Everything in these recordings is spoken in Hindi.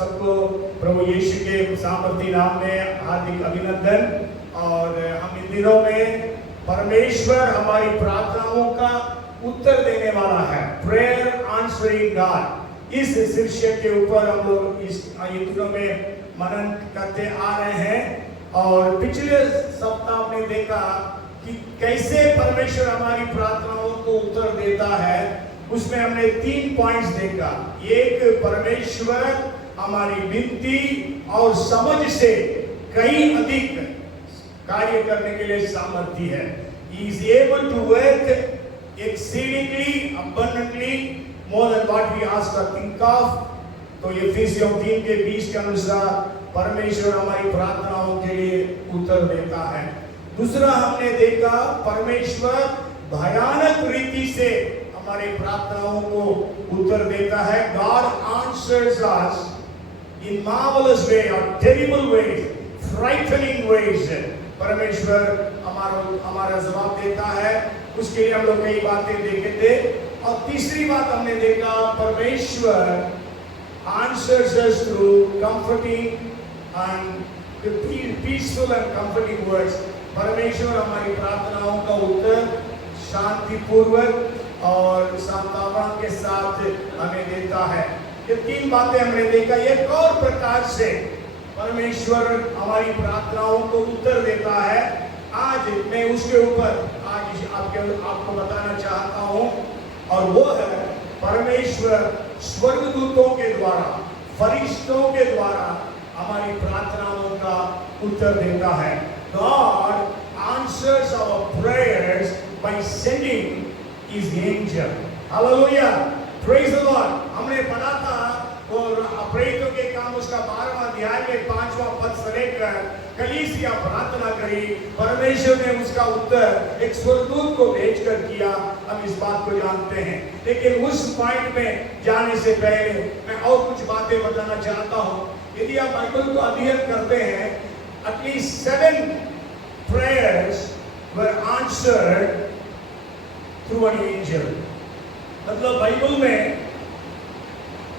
सबको प्रभु यीशु के सामर्थी नाम में हार्दिक अभिनंदन। और हम इन दिनों में परमेश्वर हमारी प्रार्थनाओं का उत्तर देने वाला है, प्रेयर आंसरिंग गॉड, इस शीर्षक के ऊपर हम लोग इस दिनों में मनन करते आ रहे हैं। और पिछले सप्ताह में देखा कि कैसे परमेश्वर हमारी प्रार्थनाओं को उत्तर देता है। उसमें हमने 3 पॉइंट्स देखा। एक, परमेश्वर हमारी विनती और समझ से कहीं अधिक कार्य करने के लिए सामर्थ्य है। He is able to work exceedingly abundantly more than what we ask or think of। तो इफिसियों 3:20 के अनुसार परमेश्वर हमारी प्रार्थनाओं के लिए उत्तर देता है। दूसरा हमने देखा, परमेश्वर भयानक रीति से हमारी प्रार्थनाओं को उत्तर देता है। God answers us in marvelous way or terrible ways, frightening ways। परमेश्वर हमारा जवाब देता है। उसके लिए हम लोग कई बातें देखे थे। और तीसरी बात हमने देखा, परमेश्वर answers us through comforting and peaceful and comforting words। परमेश्वर हमारी प्रार्थनाओं का उत्तर शांतिपूर्वक और सांत्वना के साथ हमें देता है। ये 3 बातें हमने देखा। एक और प्रकार से परमेश्वर हमारी प्रार्थनाओं को उत्तर देता है। आज मैं उसके ऊपर आपको बताना चाहता हूं, और वो है परमेश्वर स्वर्गदूतों के द्वारा, फरिश्तों के द्वारा हमारी प्रार्थनाओं का उत्तर देता है। God answers our prayers by sending His angel। Hallelujah, praise the Lord। हमने पढ़ा था और प्रेरितों के काम उसका 12वां अध्याय में 5वां पद से लेकर कलीसिया प्रार्थना करी, परमेश्वर ने उसका उत्तर एक स्वर्गदूत को भेजकर किया। हम इस बात को जानते हैं। लेकिन उस पॉइंट में जाने से पहले मैं और कुछ बातें बताना चाहता हूँ। यदि आप बाइबल को अध्ययन करते हैं, at least 7 prayers were answered through an angel। मतलब बाइबल में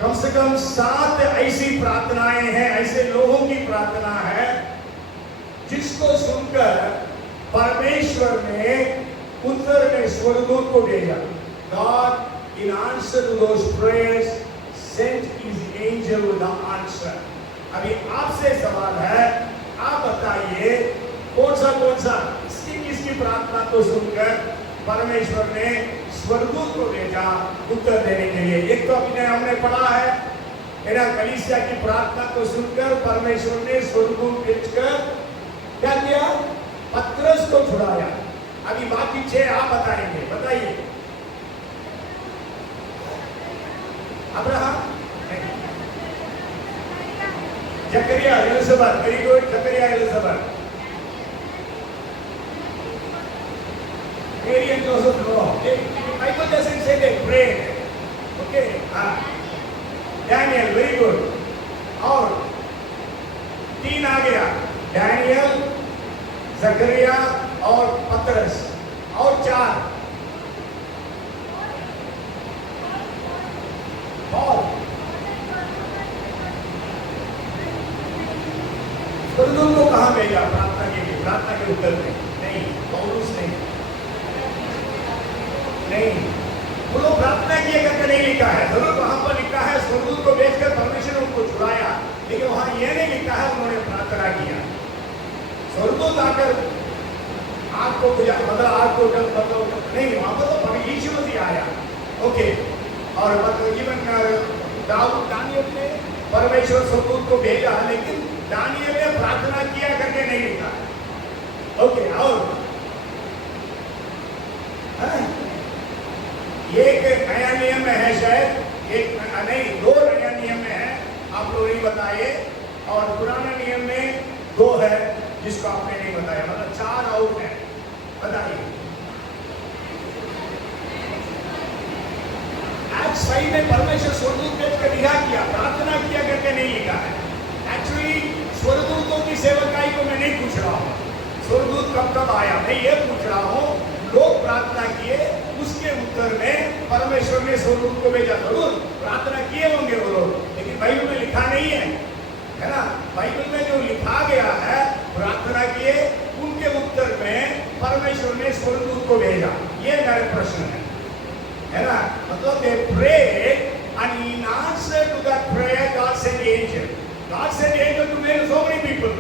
कम से कम 7 ऐसी प्रार्थनाएं हैं, ऐसे लोगों की प्रार्थना है जिसको सुनकर परमेश्वर ने उत्तर में स्वर्गदूत को भेजा। God in answer to those prayers sent His angel with the answer। अभी आपसे सवाल है, आप बताइए कौन सा किसकी प्रार्थना को सुनकर परमेश्वर ने स्वर्गदूत को भेजा उत्तर देने के लिए। एक तो अभी हमने पढ़ा है, कलीसिया की प्रार्थना को सुनकर परमेश्वर ने स्वर्गदूत भेजकर क्या किया? पतरस को छुड़ाया। अभी बाकी 6 आप बताएंगे, बताइए। Abraham, Zachariah, Elizabeth, very good, Zachariah, Elizabeth, Mary and Joseph, no. Bible doesn't say they prayed. Okay. Daniel, very good. और 3 आ गया, डैनियल, जकरिया और पतरस। और 4 पॉल। स्वर्गदूत को कहाँ भेजा प्रार्थना के लिए? प्रार्थना के उत्तर में नहीं, पौलुस नहीं, वो लोग प्रार्थना किए करके नहीं लिखा है। जरूर वहां पर लिखा है स्वर्गदूत को भेजकर परमेश्वर ने उनको छुड़ाया, लेकिन वहां यह नहीं लिखा है उन्होंने प्रार्थना किया। स्वर्गदूत आकर आपको नहीं, वहां पर तो यीशु मसीह आया। ओके। और दानियल ने परमेश्वर स्वर्गदूत को भेजा, लेकिन दानियल ने प्रार्थना किया करके नहीं लिखा। ओके। और एक नया नियम में है, शायद एक नहीं, 2 नया नियम में है, आप लोग नहीं बताए। और पुराना नियम में 2 है जिसको आपने नहीं बताया, मतलब 4 आउट है। बताइए। आज सही में परमेश्वर स्वर्गदूत भेजकर लिखा किया, प्रार्थना किया करके नहीं लिखा है। एक्चुअली स्वर्गदूतों की सेवकाई को मैं नहीं पूछ रहा हूँ, स्वर्गदूत कब आया, मैं ये पूछ रहा हूँ लोग प्रार्थना किए, उसके उत्तर में परमेश्वर ने स्वर्गदूत को भेजा। जरूर प्रार्थना किए होंगे वो लोग, लेकिन बाइबल में लिखा नहीं है बाइबल में जो लिखा गया है प्रार्थना किए, उनके उत्तर में परमेश्वर ने स्वर्गदूत को भेजा। ये मेरे प्रश्न है ना? मतलब they prayed and in answer to that prayer God sent angel. God sent angel to many so many people.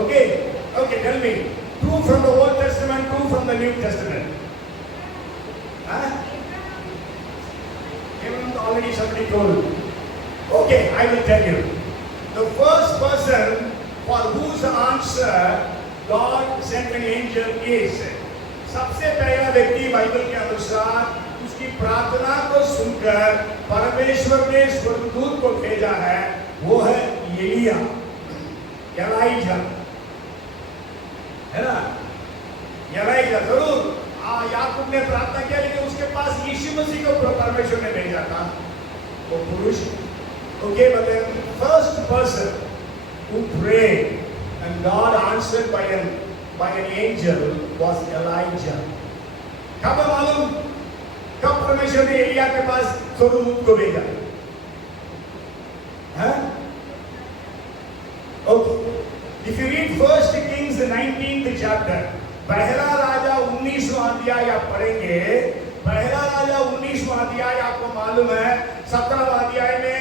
Okay, tell me, two from the Old Testament, two from the New Testament. Even already somebody told. Okay, I will tell you. The first person for whose answer God sent an angel is, सबसे पहला व्यक्ति बाइबल के अनुसार उसकी प्रार्थना को सुनकर परमेश्वर ने स्वर्गदूत को भेजा है, वो है एलिया, एलाइजा, है ना? एलाइजा जरूर याकूब ने प्रार्थना किया, लेकिन उसके पास यीशु मसीह को परमेश्वर ने भेजा था, वो पुरुष। Okay, but the first person who prayed and God answered by an angel was Elijah. कब मालूम? कब परमेश्वर ने एलिया के पास स्वर्गदूत को भेजा? हैं? Okay. If you read First Kings 19th chapter, पहला राजा 19वां अध्याय आप पढ़ेंगे। पहला राजा 19वां अध्याय आपको मालूम है, 17वां अध्याय में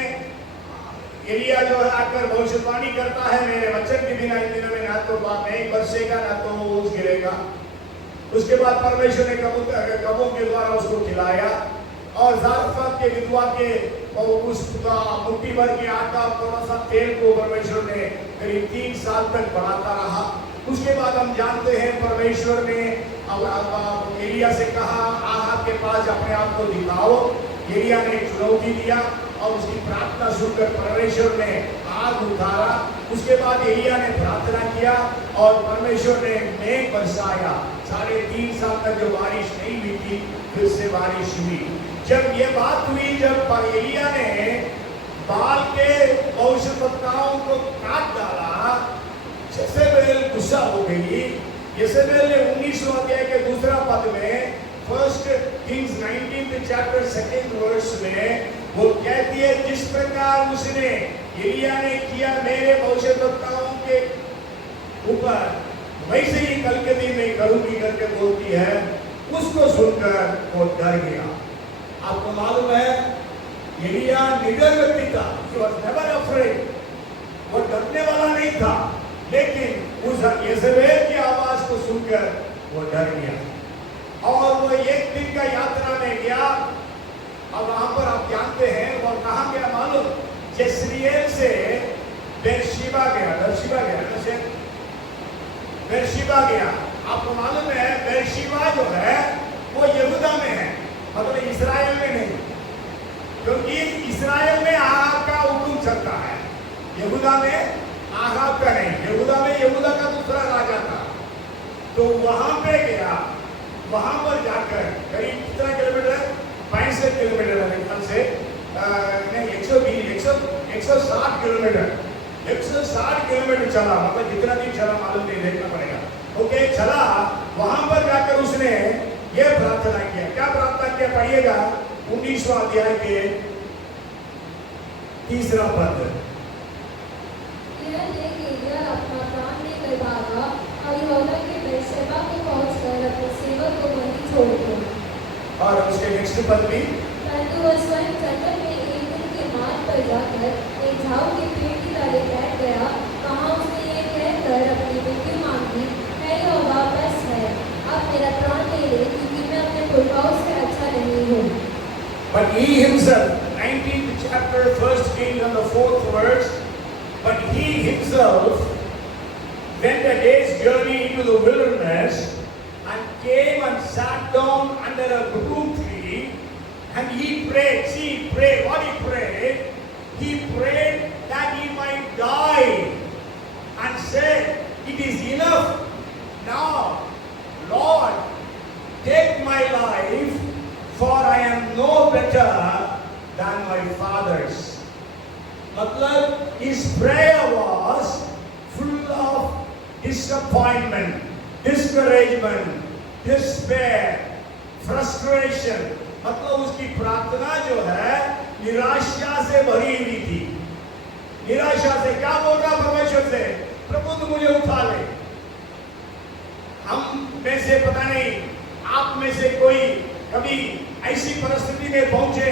एलिया जो है आकर भविष्यवाणी करता है, मेरे वचन के बिना इन दिनों में ना तो नहीं बरसेगा ना तो ओस गिरेगा। उसके बाद परमेश्वर ने कबों के द्वारा उसको खिलाया और जारफत के विधवा के उसका मुट्ठी भर के आटा और थोड़ा सा तेल को परमेश्वर ने करीब 3 साल तक बढ़ाता रहा। उसके बाद हम जानते हैं परमेश्वर ने एलिया से कहा, आहाब के पास अपने आप को दिखाओ। एलिया ने चुनौती दिया और उसकी प्रार्थना सुनकर परमेश्वर ने आग उतारा। उसके बाद एलिया ने प्रार्थना किया और परमेश्वर ने मेघ बरसाया। 3.5 साल तक जो बारिश नहीं हुई थी, फिर से बारिश हुई। जब ये बात हुई, जब एलिया ने बाल के भविष्यवक्ताओं को काट डाला, यसेबेल गुस्सा हो गई। यसेबेल ने 19वां अध्याय के दूसरा पद में first Kings 19th chapter 2nd verse में वो कहती है, जिस प्रकार उसने एलिया ने किया मेरे भविष्यवक्ताओं के ऊपर, वैसे ही कल के दिन में करूंगी करके बोलती है। उसको सुनकर वो डर गया। आपको मालूम है एलिया निडर व्यक्ति था, he was never afraid, वो डरने वाला नहीं था, लेकिन उस यजेबेल की आवाज को सुनकर वो डर गया और वो एक दिन का यात्रा में गया। अब वहां पर आप जानते हैं वो कहाँ गया मालूम? जस्रियल से बेरशिबा गया। बेरशिबा गया। आपको मालूम है बेरशिबा जो है वो यहूदा में है, मतलब इस्राएल में नहीं, क्योंकि इस्राएल में आहाब का हुक्म चलता है, यहूदा में आहाब का नहीं। यहूदा में यहूदा का दूसरा राजा था, तो वहां पे गया। वहां पर जाकर करीब कितना किलोमीटर? 65 किलोमीटर है निकल से, नहीं 160 किलोमीटर। 160 किलोमीटर चला, मतलब कितना दिन चला मालूम नहीं, देखना पड़ेगा। ओके, चला। वहां पर जाकर उसने ये प्रार्थना किया। क्या प्रार्थना किया? पढ़िएगा 19वां अध्याय के 3रा पद। अपना प्राण लेकर भागा और यहोवा के बेरशेबा को पहुंचकर अपने सेवक को वहीं छोड़ दिया। और उसके नेक्स्ट पद भी, परंतु वह स्वयं जंगल में एक दिन के मार्ग पर जाकर एक झाऊ के पेड़ के तले बैठ गया। वहां उसने ये कहकर अपनी विनती मांगी, है यहोवा बस है, अब मेरा प्राण ले ले, क्योंकि मैं अपने पुरखाओं से अच्छा नहीं हूँ। But he himself, 19th chapter, 1st Kings and the 4th verse, but he himself went a day's journey into the wilderness and came and sat down under a broom tree and he prayed. See, he prayed. What he prayed? He prayed that he might die and said, it is enough now, Lord, take my life, for I am no better than my fathers. मतलब his prayer was full of disappointment, discouragement, despair, frustration. मतलब उसकी प्रार्थना जो है निराशा से भरी हुई थी। निराशा से क्या बोल रहा परमेश्वर से, प्रभु तू मुझे उठा ले। हम में से पता नहीं आप में से कोई कभी ऐसी परिस्थिति में पहुंचे,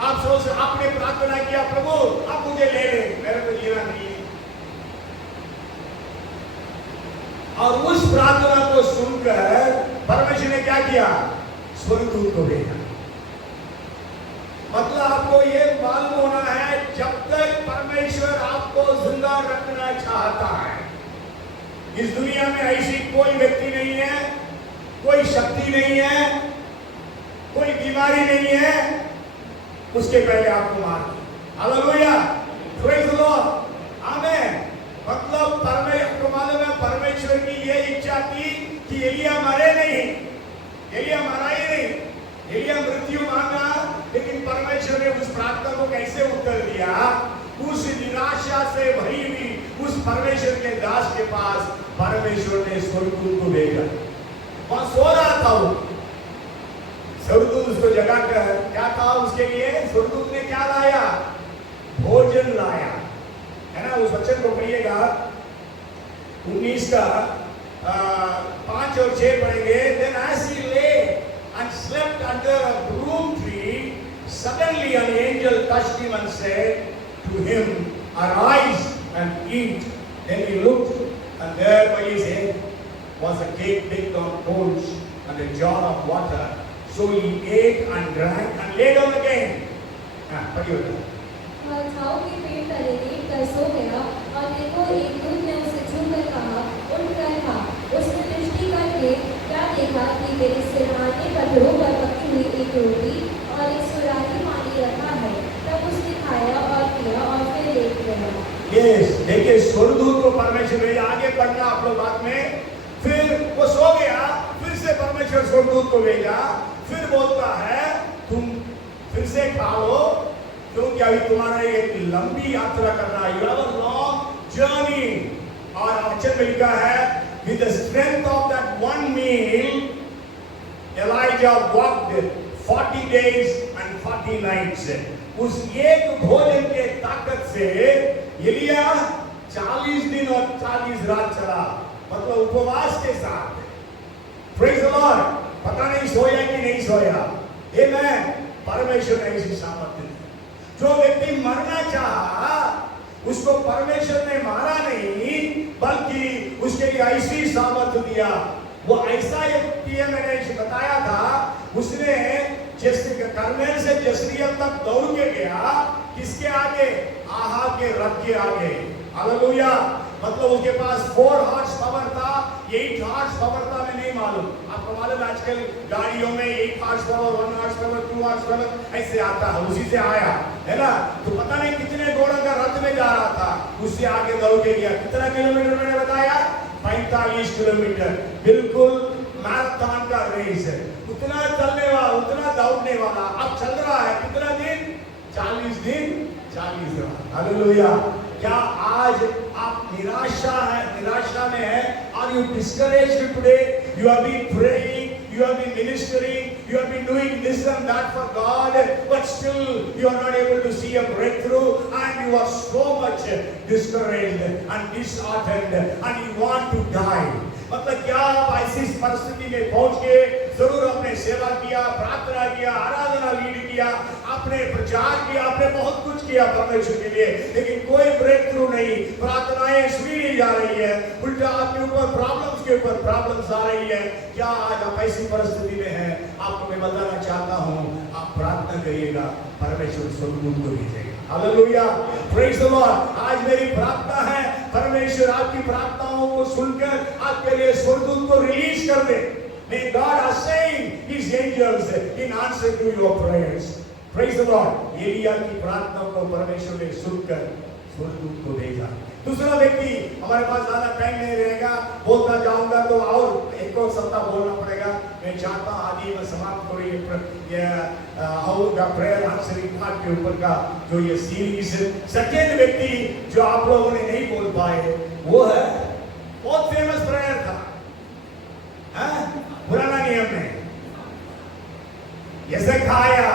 आप सोच आपने प्रार्थना किया प्रभु अब मुझे ले ले, मेरे को जीना नहीं है, और उस प्रार्थना को सुनकर परमेश्वर ने क्या किया, स्वर्गदूत को भेजा। मतलब आपको ये मालूम होना है, जब तक परमेश्वर आपको जिंदा रखना चाहता है, इस दुनिया में ऐसी कोई व्यक्ति नहीं है, कोई शक्ति नहीं है, कोई बीमारी नहीं है, उसके पहले आपको मार दे। हालेलुया, प्रेज़ द लॉर्ड, आमेन। मतलब मालूम है परमेश्वर की ये इच्छा थी कि एलिया मरे नहीं, एलिया मरा ही नहीं, एलिया मृत्यु मांगा, लेकिन परमेश्वर ने उस प्रार्थना को कैसे उत्तर दिया, उस निराशा से भरी हुई उस परमेश्वर के दास के पास परमेश्वर ने स्वर्गदूत को भेजा। वहां सो रहा था वो, स्वर्गदूत उसको जगा कर क्या था उसके लिए, स्वर्गदूत ने क्या लाया, भोजन लाया, है ना। उस वचन को पढ़िएगा 19 का 5 और 6 पढ़ेंगे। Then as he lay and slept under a broom tree, suddenly an angel touched him and said to him, arise and eat. Then he looked, and there by his head was a cake baked on coals and a jar of water. So he ate and drank and lay down again. पढ़िए। झाऊ के पेड़ तले लेट कर सो गया, और देखो एक दूत ने उसे छूकर कहा, उठ कर खा। उसने दृष्टि करके क्या देखा कि मेरे सिरहाने पत्थरों पर पकी हुई एक रोटी और एक सुराही पानी रखा है। तब उसने खाया और पिया और फिर लेट गया। यस, देखिए स्वर्गदूत को परमेश्वर भेजा, आगे पढ़ना आप लोग बात में। फिर वो सो गया, फिर से परमेश्वर स्वर्गदूत को भेजा, फिर बोलता है तुम फिर से खा लो, क्योंकि अभी तुम्हारा एक लंबी यात्रा करना है, you have a long journey। और वचन में लिखा है with the strength of that one meal Elijah walked 40 days and 40 nights। उस एक भोजन के ताकत से एलिया 40 दिन और 40 रात चला, मतलब उपवास के साथ। प्रेज़ द लॉर्ड, पता नहीं सोया कि नहीं सोया। आमेन। परमेश्वर ने ऐसी सामर्थ्य दी। जो व्यक्ति मरना चाहा उसको परमेश्वर ने मारा नहीं, बल्कि उसके लिए ऐसी सामर्थ्य दिया। वो ऐसा व्यक्ति है, मैंने बताया था, उसने कर्मेल से जसरियल तक दौड़ के गया, किसके आगे, आहा के रथ के आगे। हालेलुया। मतलब उसके पास 4 हॉर्स पावर था, 8 हॉर्स पावर था, मैं नहीं मालूम। आपको मालूम आजकल गाड़ियों में 8 horse power, 1 horse power, 2 horse power ऐसे आता है, उसी से आया है ना। तो पता नहीं कितने घोड़ों का रथ में जा रहा था, उससे आगे दौड़ के गया। कितना किलोमीटर मैंने बताया, 45 किलोमीटर, बिल्कुल मैराथन का रेस है। उतना चलने वाला, उतना दौड़ने वाला, अब चल रहा है कितना दिन, 40 दिन 40 रात। हालेलुया। क्या आज आप निराशा में है? Are you discouraged today? You have been praying, you have been ministering, you have been doing this and that for God, but still you are not able to see a breakthrough, and you are so much discouraged and disheartened, and you want to die। मतलब क्या आप ऐसी परिस्थिति में पहुंच के जरूर आपने सेवा किया, प्रार्थना किया, आराधना लीड किया, आपने प्रचार किया, आपने बहुत कुछ किया परमेश्वर के लिए, लेकिन कोई ब्रेक थ्रू नहीं, प्रार्थनाएं सुनी नहीं जा रही है, उल्टा आपके ऊपर प्रॉब्लम्स के ऊपर प्रॉब्लम्स आ रही है। क्या आज आप ऐसी परिस्थिति में हैं? आपको मैं बताना चाहता हूं, आप प्रार्थना करिएगा, परमेश्वर स्वर्गदूत को भेजेगा। Hallelujah, praise the Lord. आज मेरी प्रार्थना है, परमेश्वर आपकी प्रार्थनाओं को सुनकर आपके लिए स्वर्गदूत को रिलीज कर दे। May God assign His angels in answer to your prayers। Praise the Lord। Elia की प्रार्थना को परमेश्वर ने सुनकर स्वर्गदूत को भेजा। दूसरा व्यक्ति, हमारे पास ज्यादा टाइम नहीं रहेगा, बोलता जाऊंगा तो और एक और सप्ताह बोलना पड़ेगा। मैं चाहता हूँ आज ही मैं समाप्त करूँ how the prayer answering God के ऊपर का जो ये सीरीज। सेकेंड व्यक्ति जो आप लोगों ने नहीं बोल पाए, वो है, बहुत फेमस प्रेयर था पुराना नियम में, जैसे खाया।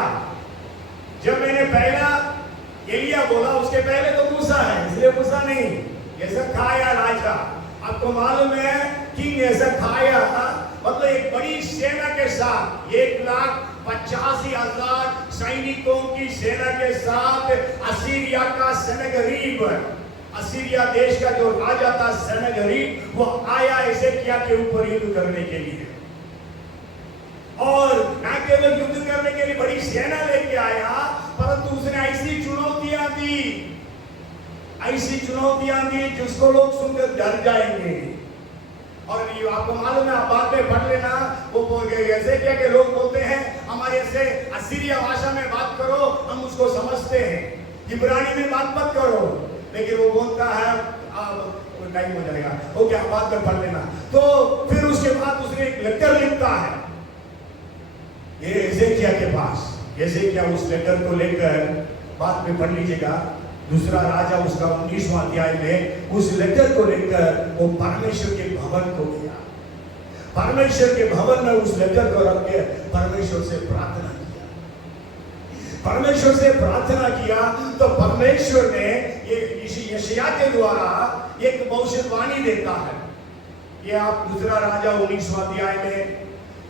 जब मैंने पहला एलिया बोला, उसके पहले तो मूसा नहीं, हेzekiah राजा। आपको मालूम है किंग हेzekiah मतलब एक बड़ी सेना के साथ 1,85,000 सैनिकों की सेना के साथ असीरिया का सेनगरीब, असीरिया देश का जो राजा था सेनगरीब, वो आया हिजकिय्याह के ऊपर युद्ध करने के लिए। और न केवल युद्ध करने के लिए बड़ी सेना लेके आया, परंतु उसने ऐसी चुनौतियां दी जिसको लोग सुनकर डर जाएंगे। और ये आपको मालूम है, आप बाद में पढ़ लेना, वो ऐसे क्या के लोग बोलते हैं हमारे से असीरिया भाषा में बात करो, हम उसको समझते हैं, इब्रानी में बात मत करो। लेकिन वो बोलता है टाइम हो जाएगा, वो क्या बात में पढ़ लेना। तो फिर उसके बाद उसने एक लेटर लिखता है ये हिजकिय्याह के पास। हिजकिय्याह उस लेटर को लेकर बाद में पढ़ लीजिएगा, दूसरा राजा उसका 19वां अध्याय में उस लेटर को लेकर वो परमेश्वर के भवन को गया। परमेश्वर के भवन में उस लेटर को रख के परमेश्वर से प्रार्थना किया। परमेश्वर से प्रार्थना किया तो परमेश्वर ने ये यशायाह के द्वारा एक भविष्यवाणी देता है। ये आप दूसरा राजा 19वां अध्याय में,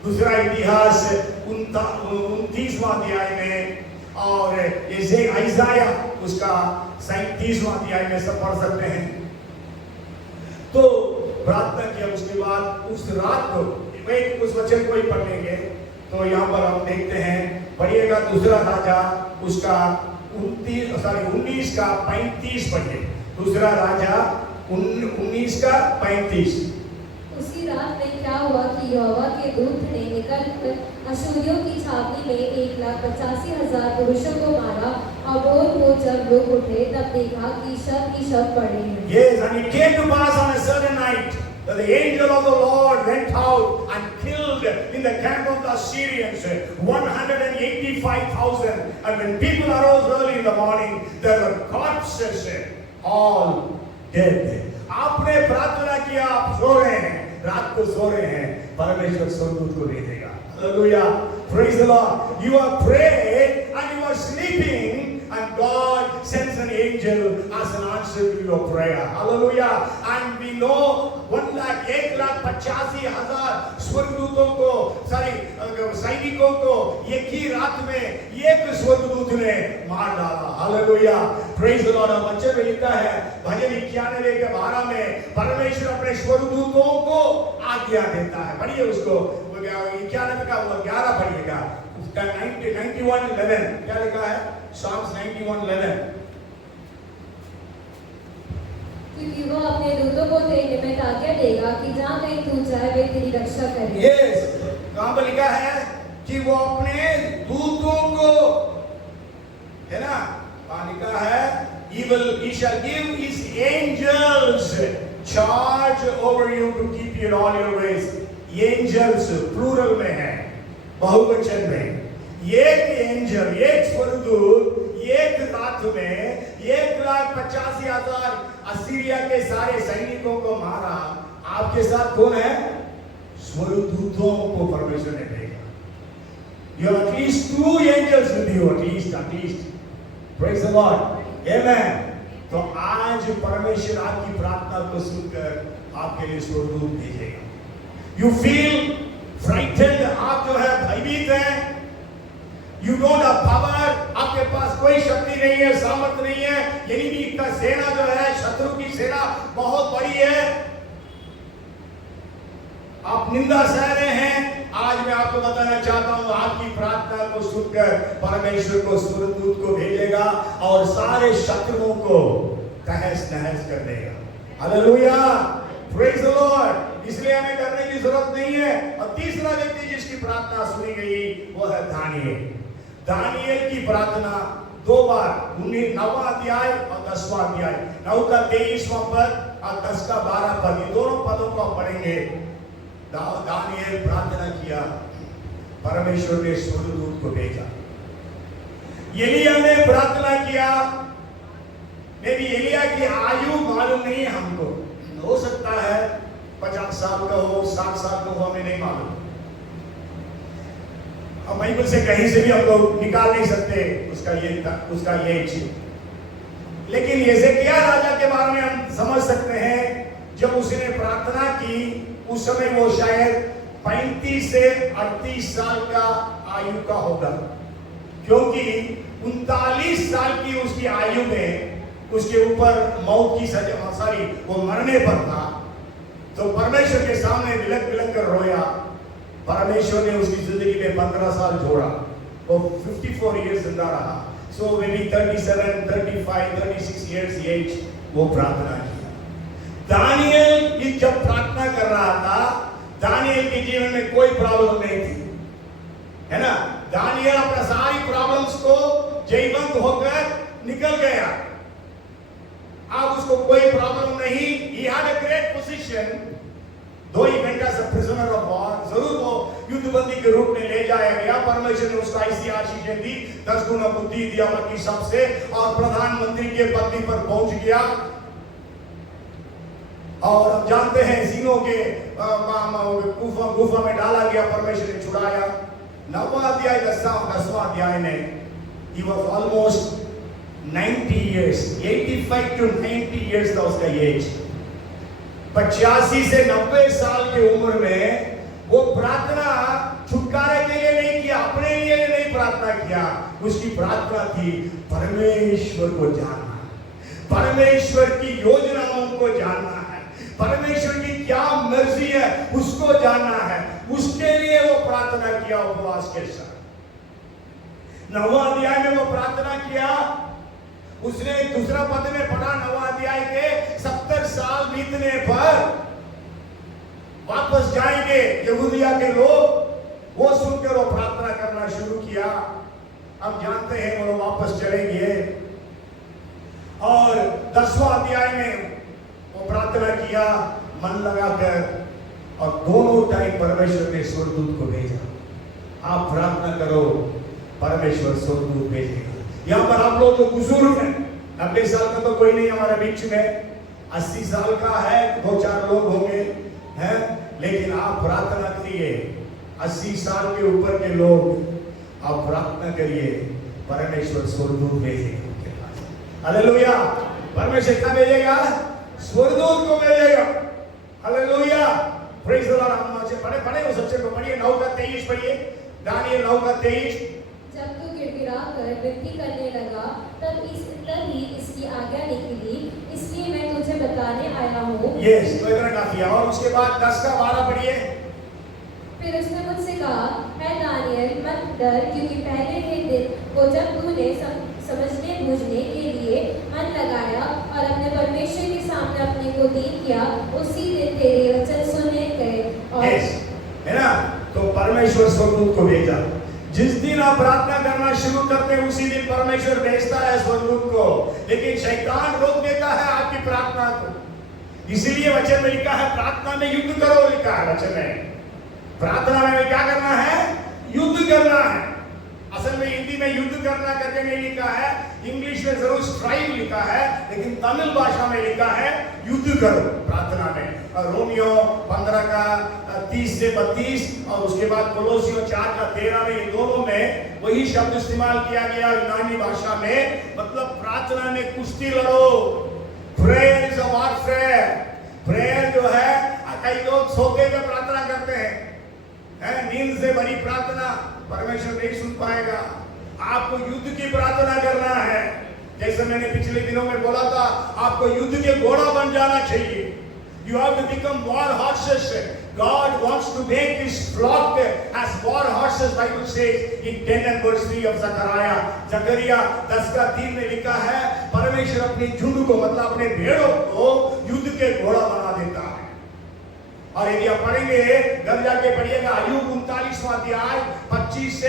दूसरा इतिहास 29वां अध्याय में, और इसाया उसका 37वां अध्याय में सब पढ़ सकते हैं। तो प्रार्थना किया, उसके बाद उस रात को उस वचन को ही पढ़ेंगे। तो यहाँ पर हम देखते हैं, पढ़िएगा दूसरा राजा उसका 19 का 35 पढ़िए। दूसरा राजा 19 का 35। उसी रात में क्या हुआ कि यहोवा के दूत ने निकलकर अश्शूरियों की छावनी में 1,85,000 पुरुषों को मारा, और भोर को जब लोग उठे तब देखा कि शव पड़े हैं। Yes, and it came to pass on a certain night that the angel of the Lord went out and killed in the camp of the Assyrians 185,000. And when people arose early in the morning, there were corpses all dead. आपने प्रार्थना किया, आप सो रहे हैं, रात को सो रहे हैं, परमेश्वर स्वर्गदूत को भेजेगा। Hallelujah, praise the Lord. You are praying and you are sleeping, and God sends an angel as an answer to your prayer. Hallelujah. And we know 1,85,000 स्वर्गदूतों को, सैनिकों को एक ही रात में एक स्वर्गदूत ने मार डाला। Hallelujah, praise the Lord. बच्चे में लिखा है भजन 91 के 12 में, परमेश्वर अपने स्वर्गदूतों को आज्ञा देता है। पढ़िए उसको, 91 का 11 पढ़िएगा। 91:11 क्या लिखा है? Psalms 91:11। क्योंकि वो अपने दूतों को तेरे निमित्त आज्ञा देगा कि जहाँ कहीं तू जाए वे तेरी रक्षा करें। Yes, कहाँ पर लिखा है कि वो अपने दूतों को, है ना, वहाँ लिखा है he shall give his angels charge over you to keep you in all your ways. Angels plural में है, बहुवचन में। एक एंजल, एक स्वर्गदूत एक रात में 1,85,000 असीरिया के सारे सैनिकों को मारा। आपके साथ कौन है? स्वर्गदूतों को परमेश्वर ने भेजा। You have at least 2 angels with you, at least. Praise the Lord. Amen. तो आज परमेश्वर आपकी प्रार्थना को सुनकर आपके लिए स्वर्गदूत भेजेगा। You feel frightened, आप जो है भयभीत हैं, You don't have power, आपके पास कोई शक्ति नहीं है, सामर्थ्य नहीं है, एनिमी का सेना जो है, शत्रु की सेना बहुत बड़ी है, आप निंदा सह रहे हैं। आज मैं आपको बताना चाहता हूं, आपकी प्रार्थना को सुनकर परमेश्वर को स्वर्गदूत को भेजेगा और सारे शत्रुओं को तहस नहस कर देगा। Hallelujah, praise the Lord. इसलिए हमें डरने की जरूरत नहीं है। और तीसरा व्यक्ति जिसकी प्रार्थना सुनी गई वो है दानियेल। दानियेल की प्रार्थना 2 बार, 9वां अध्याय और 10वां अध्याय, 9 का 23वां पद और 10 का 12 पद, ये दोनों पदों को पढ़ेंगे। दानियेल प्रार्थना किया, परमेश्वर ने स्वर्गदूत को भेजा। एलिया ने प्रार्थना किया, मेरी एलिया की आयु मालूम नहीं है हमको, हो सकता है 50 साल का हो, 60 साल का हो, हमें नहीं मालूम। अब बाइबल से कहीं से भी हम लोग निकाल नहीं सकते उसका ये लेकिन हिजकिय्याह राजा के बारे में हम समझ सकते हैं, जब उसने प्रार्थना की उस समय वो शायद 35 से 38 साल का आयु का होगा, क्योंकि 39 साल की उसकी आयु में उसके ऊपर मौत की सजा, वो मरने पर था। तो परमेश्वर के सामने बिलक बिलक कर रोया। परमेश्वर ने उसकी जिंदगी में 15 साल जोड़ा, वो 54 इयर्स जिंदा रहा। सो मे बी 37, 35, 36 इयर्स एज वो प्रार्थना किया। दानियल की जब प्रार्थना कर रहा था, दानियल के जीवन में कोई प्रॉब्लम नहीं थी, है ना। दानियल अपना सारी प्रॉब्लम्स को जयवंत होकर निकल गया। अब उसको कोई प्रॉब्लम नहीं। He had a great position, though he went as a prisoner of war। जरूर वो युद्धबंदी के रूप में ले जाया गया। परमेश्वर ने उसको ऐसी आशीषें दी, 10 गुना बुद्धि दिया बाकी सबसे, और प्रधानमंत्री के पदवी पर पहुंच गया। और अब जानते हैं जीनों के गुफा में डाला गया, परमेश्वर ने छुड़ाया। 9वां अध्याय 10वां अध्याय में he was almost 90 years, 85 to 90 years था उसका एज। 85 से 90 साल की उम्र में वो प्रार्थना छुटकारे के लिए नहीं किया, अपने लिए नहीं प्रार्थना किया। उसकी प्रार्थना थी परमेश्वर को जानना, परमेश्वर की योजनाओं को जानना है, परमेश्वर की क्या मर्जी है उसको जानना है। उसके लिए वो प्रार्थना किया उपवास के साथ। 9वां अध्याय में वो प्रार्थना किया। उसने दूसरा पद में पढ़ा 9वां अध्याय के 70 साल बीतने पर वापस जाएंगे यहूदिया के लोग। वो सुनकर वो प्रार्थना करना शुरू किया। अब जानते हैं वो लोग वापस चलेंगे। और 10वां अध्याय में वो प्रार्थना किया मन लगाकर, और दोनों टाइम परमेश्वर ने स्वर्गदूत को भेजा। आप प्रार्थना करो, परमेश्वर स्वर्गदूत भेजेगा। यहाँ पर आप लोग जो बुजुर्ग हैं, 90 साल का तो कोई नहीं हमारे बीच में, 80 साल का है 2-4 लोग होंगे, हैं, लेकिन आप प्रार्थना करिए। 80 साल के ऊपर के लोग आप प्रार्थना करिए, परमेश्वर स्वर्गदूत भेजेगा उनके पास। हालेलुया। परमेश्वर क्या भेजेगा? स्वर्गदूत को भेजेगा। Hallelujah, praise the Lord. हम अच्छे पढ़े वो सच्चे को पढ़िए। 9:23 पढ़िए, दानियल 9:23। जब तू गिड़गिड़ाकर विनती करने लगा, तभी इसकी आज्ञा निकली, इसलिए मैं तुझे बताने आया हूँ। यस, तो इतना काफी है। और उसके बाद 10 का 12 पढ़िए। फिर उसने मुझसे कहा, है दानियल मत डर, क्योंकि पहले के दिन को जब तूने समझने बूझने के लिए मन लगाया और अपने परमेश्वर के सामने अपने को दीन किया, उसी दिन तेरे वचन सुने गए। और है ना, तो परमेश्वर स्वर्गदूत को भेजा। जिस दिन आप प्रार्थना करना शुरू करते हैं उसी दिन परमेश्वर भेजता है स्वर्गदूत को। लेकिन शैतान रोक देता है आपकी प्रार्थना को। इसीलिए वचन में लिखा है प्रार्थना में युद्ध करो, लिखा है वचन में। प्रार्थना में क्या करना है? युद्ध करना है। असल में हिंदी में युद्ध करना करके नहीं लिखा है, इंग्लिश में जरूर स्ट्राइव लिखा है, लेकिन तमिल भाषा में लिखा है युद्ध करो प्रार्थना में। रोमियो 15 का 30 से 32 और उसके बाद कोलोसियों 4 का 13 में, ये दोनों में वही शब्द इस्तेमाल किया गया यूनानी भाषा में। मतलब प्रार्थना में कुश्ती लड़ो। Prayer is a warfare. Prayer जो है, कई लोग सोते हुए प्रार्थना करते हैं, नींद से भरी प्रार्थना परमेश्वर नहीं सुन पाएगा। आपको युद्ध की प्रार्थना करना है। जैसे मैंने पिछले दिनों में बोला था, आपको युद्ध के घोड़ा बन जाना चाहिए। You have to become war horses. God wants to make his flock as war horses. Bible says in 10 and verse 3 of Zechariah. जकरिया 10 का 3 में लिखा है, परमेश्वर अपनी झुंड को, मतलब अपने भेड़ों को युद्ध के घोड़ा बना देता है। और यदि आप पढ़ेंगे, घर जाके पढ़िएगा, अय्यूब 39वां अध्याय 19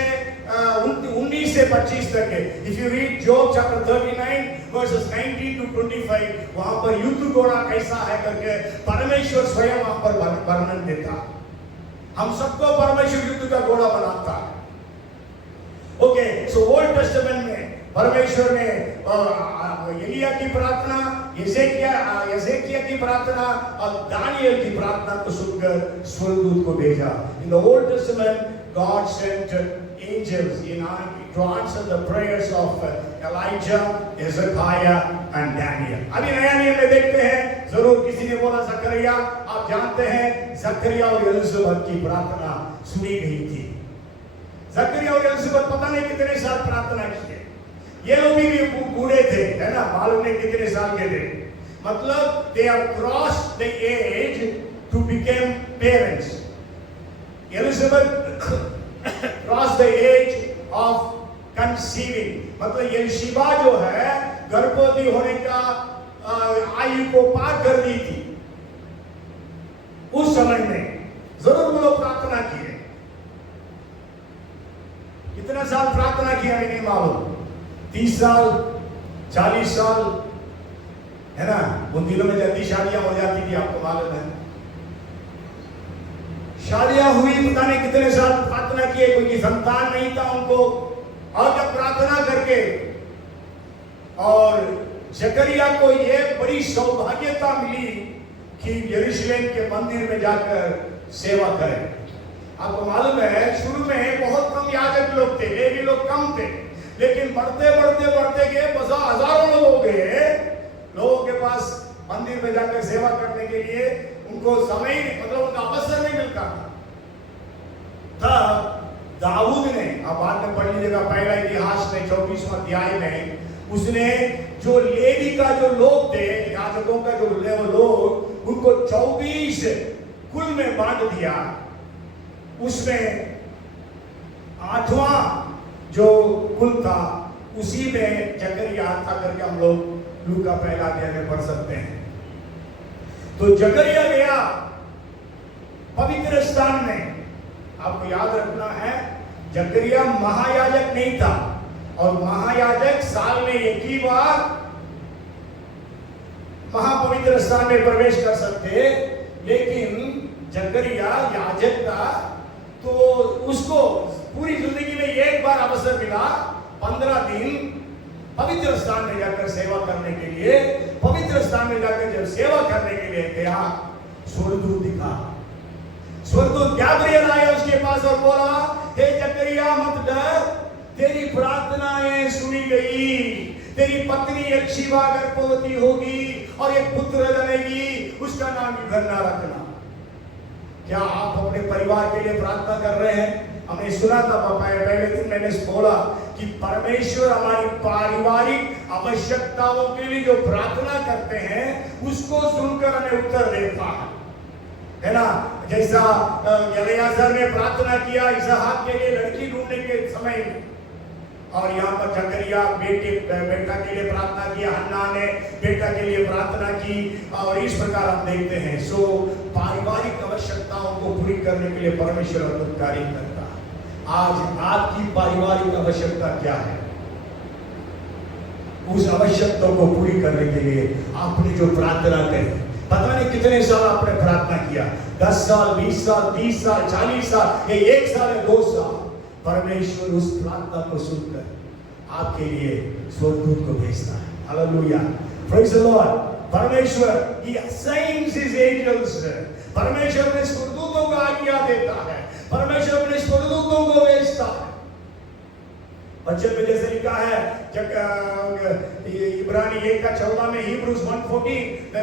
से 25 तक है। If you read job chapter 39 versus 19 to 25, वहां पर युद्ध घोड़ा कैसा है करके परमेश्वर स्वयं वहां पर वर्णन देता। हम सबको परमेश्वर युद्ध का घोड़ा बनाता है। ओके, सो ओल्ड टेस्टामेंट में परमेश्वर ने एलिया की प्रार्थना, यजेकिया की प्रार्थना और दानियल की प्रार्थना को सुनकर स्वर्गदूत को भेजा। In the old testament God sent angels to answer the prayers of Elijah, Hezekiah and Daniel. अभी नया नियम में देखते हैं, जरूर किसी ने बोला जकरिया, आप जानते हैं जकरिया और एलिजाबेथ की प्रार्थना सुनी गई थी। जकरिया और एलिजाबेथ पता नहीं कितने साल प्रार्थना किए, ये लोग भी बूढ़े थे, है ना, मालूम नहीं कितने साल के थे, मतलब they have crossed the age to become parents. Elizabeth crossed the age of conceiving, मतलब यलीशिबा जो है गर्भवती होने का आयु को पार कर दी थी। उस समय में जरूर वो लोग प्रार्थना किए। कितना साल प्रार्थना किया हमें नहीं मालूम, 30 साल, 40 साल, है ना। उन दिनों में जल्दी शादियां हो जाती थी, आपको मालूम है। शादियां हुई, पता नहीं कितने साल प्रार्थना किए, कोई संतान नहीं था उनको, और जब प्रार्थना करके, और जकरिया को ये बड़ी सौभाग्यता मिली कि यरूशलेम के मंदिर में जाकर सेवा करें। आपको मालूम है शुरू में बहुत कम याजक लोग थे, लेवी लोग कम थे, लेकिन बढ़ते बढ़ते बढ़ते गए, हजारों लोग हो गए। लोगों के पास मंदिर में जाकर सेवा करने के लिए उनको समय नहीं, मतलब उनका अवसर नहीं मिलता था। तब दाऊद ने, अब बाद में पढ़ लीजिएगा पहला इतिहास में 24वां अध्याय में, उसने जो लेवी का जो लोग थे, याजकों का जो लोग, उनको 24 कुल में बांट दिया। उसमें 8वां जो कुल था उसी में जकरिया था करके हम लोग लूका पहला अध्याय में पढ़ सकते हैं। तो जकरिया गया पवित्र स्थान में। आपको याद रखना है जकरिया महायाजक नहीं था, और महायाजक साल में एक ही बार महापवित्र स्थान में प्रवेश कर सकते, लेकिन जकरिया याजक था, तो उसको पूरी जिंदगी में एक बार अवसर मिला 15 दिन पवित्र स्थान में जाकर सेवा करने के लिए। पवित्र स्थान में जाकर जब सेवा करने के लिए गया, स्वर्गदूत दिखा। स्वर्गदूत गैब्रियल आया उसके पास और बोला, हे जकरिया मत डर, तेरी प्रार्थनाएं सुनी गई, तेरी पत्नी एलीशिबा गर्भवती होगी और एक पुत्र जनेगी, उसका नाम यूहन्ना रखना। क्या आप अपने परिवार के लिए प्रार्थना कर रहे हैं? हमने सुना था पहले दिन मैंने बोला कि परमेश्वर हमारी पारिवारिक आवश्यकताओं के लिए जो प्रार्थना करते हैं उसको सुनकर हमें उत्तर देता है ना। जैसा एलियाजर ने प्रार्थना किया इसहाक के लिए लड़की ढूंढने के समय में, और यहाँ पर जकरिया बेटा के लिए प्रार्थना किया, हन्ना ने बेटा के लिए प्रार्थना की, और इस प्रकार हम देखते हैं। सो पारिवारिक आवश्यकताओं को पूरी करने के लिए परमेश्वर अद्भुत कार्य करता है। आज आपकी पारिवारिक आवश्यकता क्या है? उस आवश्यकता को पूरी करने के लिए आपने जो प्रार्थना करी, पता नहीं कितने साल आपने प्रार्थना किया, 10 साल, 20 साल, 30 साल, 40 साल, या 1 साल या 2 साल, परमेश्वर उस प्रार्थना को सुनकर आपके लिए स्वर्गदूत को भेजता है। Hallelujah, praise the Lord. परमेश्वर he assigns his angels, परमेश्वर अपने स्वर्गदूतों को आज्ञा देता है, परमेश्वर अपने स्वर्गदूतों को भेजता है। वचन में जैसे लिखा है इब्रानी 1:14 में, Hebrews 1:14, the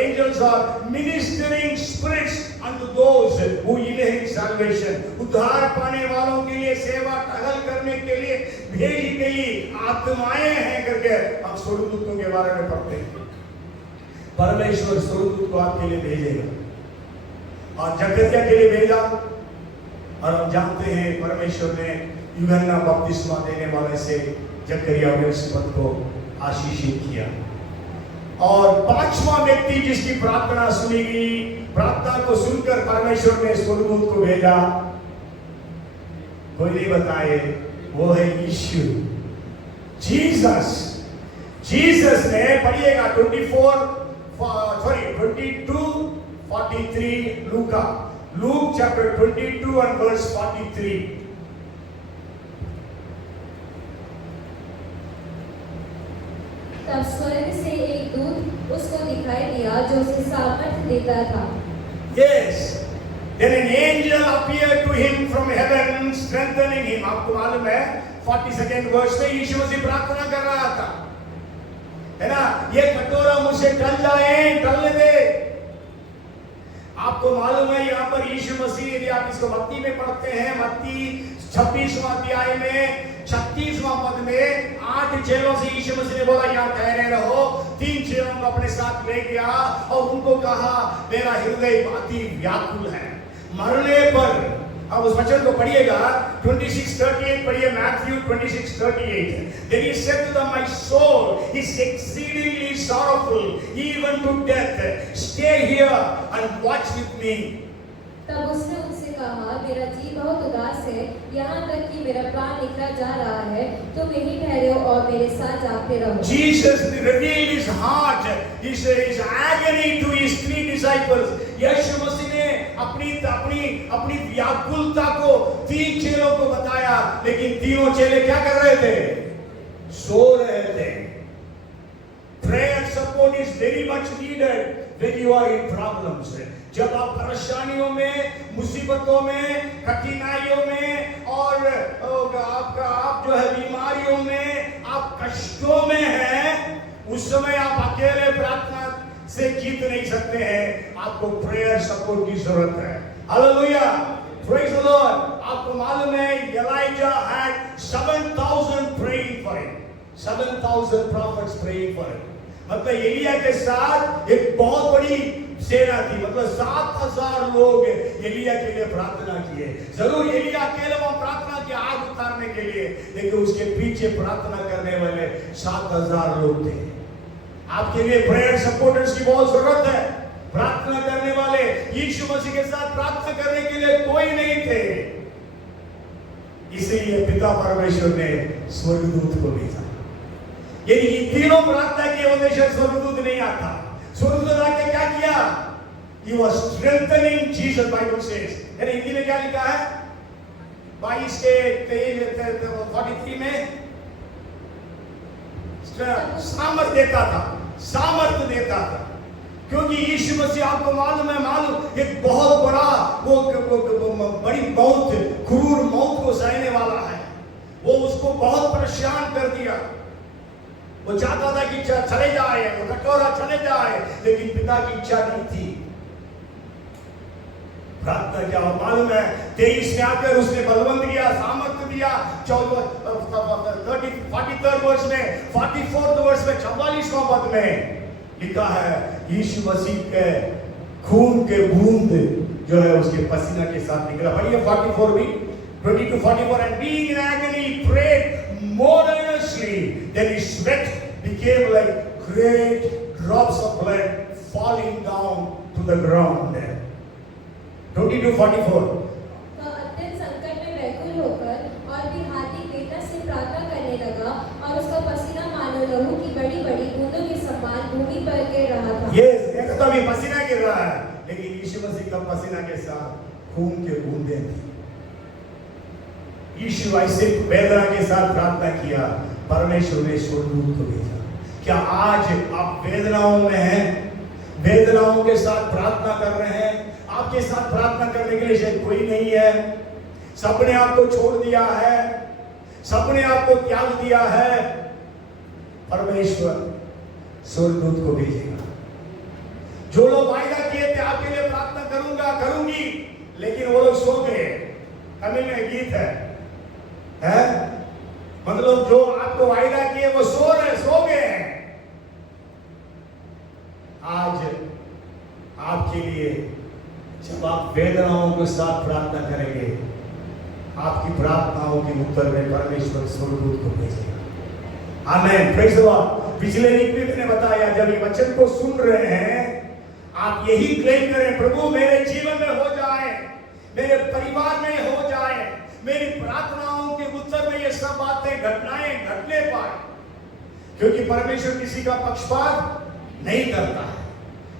angels are ministering spirits unto those who inherit salvation, उद्धार पाने वालों के लिए, सेवा टहल करने के लिए भेजी गई आत्माएं हैं करके हम स्वर्गदूतों के बारे में पढ़ते हैं। परमेश्वर स्वर्गदूत को आपके लिए भेजेगा, और जकरिया के लिए भेजा, और हम जानते हैं परमेश्वर ने यूहन्ना बपतिस्मा देने वाले से जकरिया और एलिशबा को आशीषित किया। और 5वां व्यक्ति जिसकी प्रार्थना सुनी गई, प्रार्थना को सुनकर परमेश्वर ने स्वर्गदूत को भेजा, कोई नहीं बताए, वो है यीशु, जीसस। जीसस ने, पढ़िएगा 22:43 Luke chapter 22 and verse 43. तब स्वर्ग से एक दूत उसको दिखाई दिया जो उसे सामर्थ देता था। Yes, Then an angel appeared to him from heaven, strengthening him. आपको मालूम है 42nd वर्ष में यीशु मसीह प्रार्थना कर रहा था, है ना? ये कटोरा मुझसे टल जाए, टलने दे। आपको मालूम है यहाँ पर यीशु मसीह, यदि आप इसको मत्ती में पढ़ते हैं, मत्ती 26वां अध्याय में 36वां पद में 8 चेलों से यीशु मसीह ने बोला यहाँ ठहरे रहो। 3 चेलों को अपने साथ ले गया और उनको कहा मेरा हृदय अति व्याकुल है मरने पर। अब उस वचन को पढ़िएगा, 26:38 पढ़िए, Matthew 26:38। Then he said to them, my soul is exceedingly sorrowful even to death. Stay here and watch with me. तब उसने उनसे कहा मेरा जी बहुत उदास है, यहाँ तक कि मेरा प्राण निकला जा रहा है, तुम यहीं ठहरो और मेरे साथ जागते रहो। Jesus revealed his heart, his agony to his 3 disciples. यीशु मसीह ने अपनी व्याकुलता को 3 चेलों को बताया, लेकिन तीनों चेले क्या कर रहे थे? सो रहे थे। Prayer support is very much needed when you are in problems. जब आप परेशानियों में, मुसीबतों में, कठिनाइयों में और आप जो है बीमारियों में, आप कष्टों में हैं, उस समय आप अकेले प्रार्थना से जीत नहीं सकते हैं। आपको प्रेयर सपोर्ट की जरूरत है। Hallelujah, praise the Lord. आपको मालूम है Elijah had 7,000 praying for him, 7,000 prophets praying for him। मतलब एलिया के साथ एक बहुत बड़ी सेना थी, मतलब 7,000 लोग एलिया के लिए प्रार्थना किए। जरूर एलिया अकेले वहां प्रार्थना की आग उतारने के लिए, लेकिन उसके पीछे प्रार्थना करने वाले 7,000 लोग थे। आपके लिए प्रेयर सपोर्टर्स की बहुत जरूरत है, प्रार्थना करने वाले। यीशु मसीह के साथ प्रार्थना करने के लिए कोई नहीं थे, इसलिए पिता परमेश्वर ने स्वर्गदूत को भेजा। यदि ये तीनों प्रार्थना किए होते शायद स्वर्गदूत नहीं आता। स्वर्गदूत आके क्या किया? He was strengthening Jesus, Bible says। यानी हिंदी में क्या लिखा है? 22 के 43 में सामर्थ देता था, क्योंकि यीशु मसीह आपको मालूम है, एक बहुत बड़ा वो बड़ी मौत, क्रूर मौत को सहने वाला है। वो उसको बहुत परेशान कर दिया। वो चाहता था कि चले जाए, वो कटोरा चले जाए, लेकिन पिता की इच्छा नहीं थी। प्रार्थना क्या मालूम है? 23 में आकर उसने बलवंत किया, सामर्थ्य दिया। 43rd वर्ष में, 44th वर्ष में, 44वां पद में लिखा है यीशु मसीह के खून के बूंद जो है उसके पसीना के साथ निकला। पढ़िए 44 भी, 20-44। And being in agony he prayed more earnestly, then his sweat became like great drops of blood falling down to the ground. 20-44। तो अत्यंत संकट में व्याकुल होकर और भी हाथी बेटा से प्रार्थना करने लगा, और उसका पसीना मानो लहू की बड़ी-बड़ी बूंदों के समान भूमि पर गिर रहा था। यस, देखो तो अभी पसीना गिर रहा है, लेकिन यीशु मसीह का पसीना के साथ खून के बूंदें थी। यीशु ऐसे वेदना के साथ प्रार्थना किया, परमेश्वर ने स्वर्गदूत को भेजा। क्या आज आप वेदनाओं में हैं? वेदनाओं के साथ प्रार्थना कर रहे हैं? आपके साथ प्रार्थना करने के लिए शायद कोई नहीं है। सबने आपको छोड़ दिया है, सबने आपको त्याग दिया है। परमेश्वर स्वर्गदूत को भेजेगा। जो लोग वायदा किए थे आपके लिए प्रार्थना करूंगा, करूंगी, लेकिन वो लोग सो गए। तमिल में गीत है, मतलब जो आपको वायदा किए वो सो गए हैं। आज आपके लिए जब आप वेदनाओं के साथ प्रार्थना करेंगे, आपकी प्रार्थनाओं के उत्तर में परमेश्वर स्वर्गदूत को भेजेगा। आमीन, प्रेज़ द लॉर्ड। पिछले वीक में मैंने बताया, जब ये वचन को सुन रहे हैं, आप यही क्लेम करें, प्रभु मेरे जीवन में हो जाए, मेरे परिवार में हो जाए, मेरी प्रार्थनाओं के उत्तर में ये सब बातें, घटनाएं घटने पाए, क्योंकि परमेश्वर किसी का पक्षपात नहीं करता है।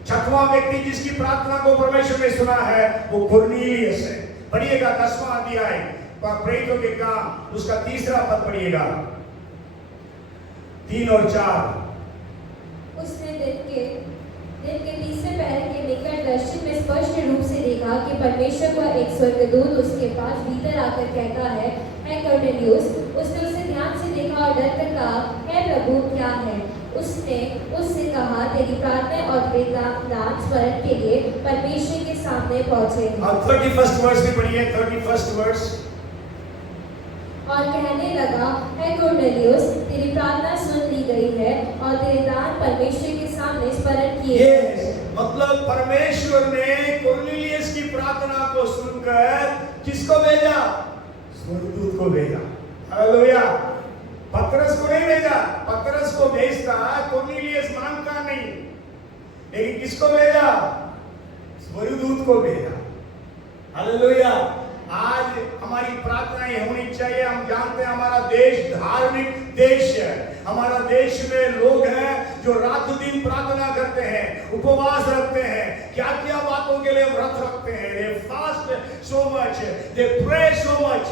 6वां व्यक्ति जिसकी प्रार्थना को परमेश्वर ने सुना है वो कुरनेलियस है। पढ़िएगा 10वां अध्याय, प्रेरितों के काम, उसका 3रा पद पढ़िएगा, 3 और 4। उसने दिन के दिन के तीसरे पहर के निकट दर्शन में स्पष्ट रूप से देखा कि परमेश्वर का एक स्वर्गदूत उसके पास भीतर आकर कहता है, "हे कर्नेलियुस।" उसने उसे ध्यान से देखा और डर कर कहा, "हे प्रभु, क्या है?" उसने उससे कहा, "तेरी प्रार्थना और तेरे दान स्मरण के लिए परमेश्वर के सामने पहुंचे हैं।" और 31st वर्स भी पढ़िए, 31st वर्स। और कहने लगा, "हे कर्नेलियुस, तेरी प्रार्थना सुन ली गई है और तेरे दान परमेश्वर के सामने स्मरण किए हैं।" Yes, मतलब परमेश्वर ने कुरनेलियस की प्रार्थना को सुनकर किसको भेजा? स्वर्गदूत को भेजा। हालेलुया। पतरस को नहीं भेजा। पतरस को भेजता कुरनेलियस मानता नहीं, लेकिन किसको भेजा? स्वर्गदूत को भेजा। हालेलुया। आज हमारी प्रार्थनाएं होनी चाहिए। हम जानते हैं हमारा देश धार्मिक देश है। हमारा देश में लोग हैं जो रात दिन प्रार्थना करते हैं, उपवास रखते हैं, क्या क्या बातों के लिए व्रत रखते हैं। They fast so much, they pray so much.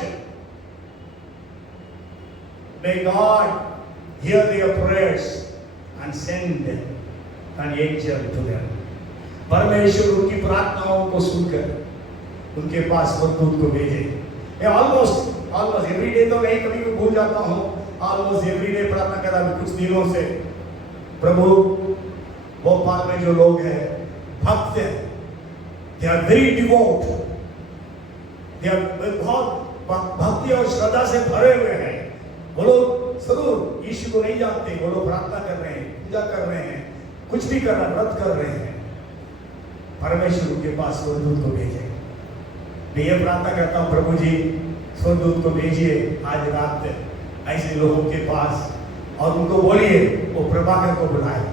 May God hear their prayers and send an angel to them. परमेश्वर उनकी प्रार्थनाओं को सुनकर उनके पास स्वर्गदूत को भेजे। ऑलमोस्ट एवरी डे तो नहीं, कभी भी भूल जाता हूँ। ऑलमोस्ट एवरी डे प्रार्थना कर रहा कुछ दिनों से। प्रभु, भोपाल में जो लोग हैं भक्त हैं, they are very devout, they are बहुत भक्ति और श्रद्धा से भरे हुए हैं। वो लोग जरूर यीशु को नहीं जानते, वो लोग प्रार्थना कर रहे हैं, पूजा कर रहे हैं, कुछ भी कर रहे हैं, व्रत कर रहे हैं। परमेश्वर उनके पास स्वर्गदूत को भेजे। मैं ये प्रार्थना करता हूँ, प्रभु जी स्वर्गदूत को भेजिए आज रात ऐसे लोगों के पास, और उनको बोलिए वो प्रभाकर को बुलाए।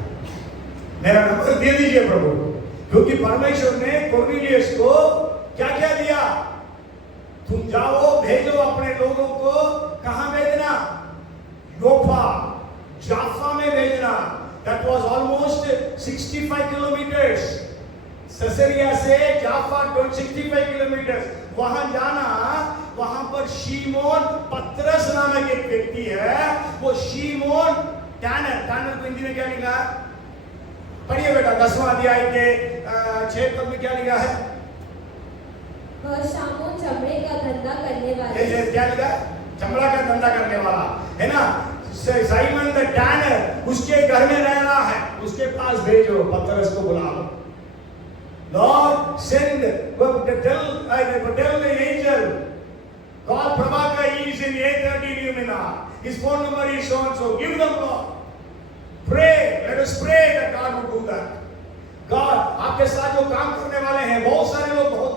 मेरा नंबर दे दीजिए प्रभु, क्योंकि परमेश्वर ने कुरनेलियस को क्या क्या दिया? तुम जाओ, भेजो अपने लोगों को। कहां भेजना? योफा, जाफा में भेजना। That was almost 65 kilometres. Caesarea से जाफा 65 किलोमीटर। वहां जाना, वहां पर शीमोन पतरस नामक एक व्यक्ति है। वो शीमोन टैनर को हिंदी में क्या लिखा है? पढ़िए बेटा, 10वां अध्याय के 6 पद में क्या लिखा है? वह शामोन चमड़े का धंधा करने वाला। क्या लिखा? चमड़ा का धंधा करने वाला है ना। साइमन द टैनर, उसके घर में रह रहा है, उसके पास भेजो, पतरस को बुलाओ। Lord, send, tell the angel, God Prabhakar is in 8:30 Lumina. His phone number is so and so. Give them, Lord. Pray, let us pray that God will do that. God, आपके साथ जो काम करने वाले हैं, बहुत सारे लोग बहुत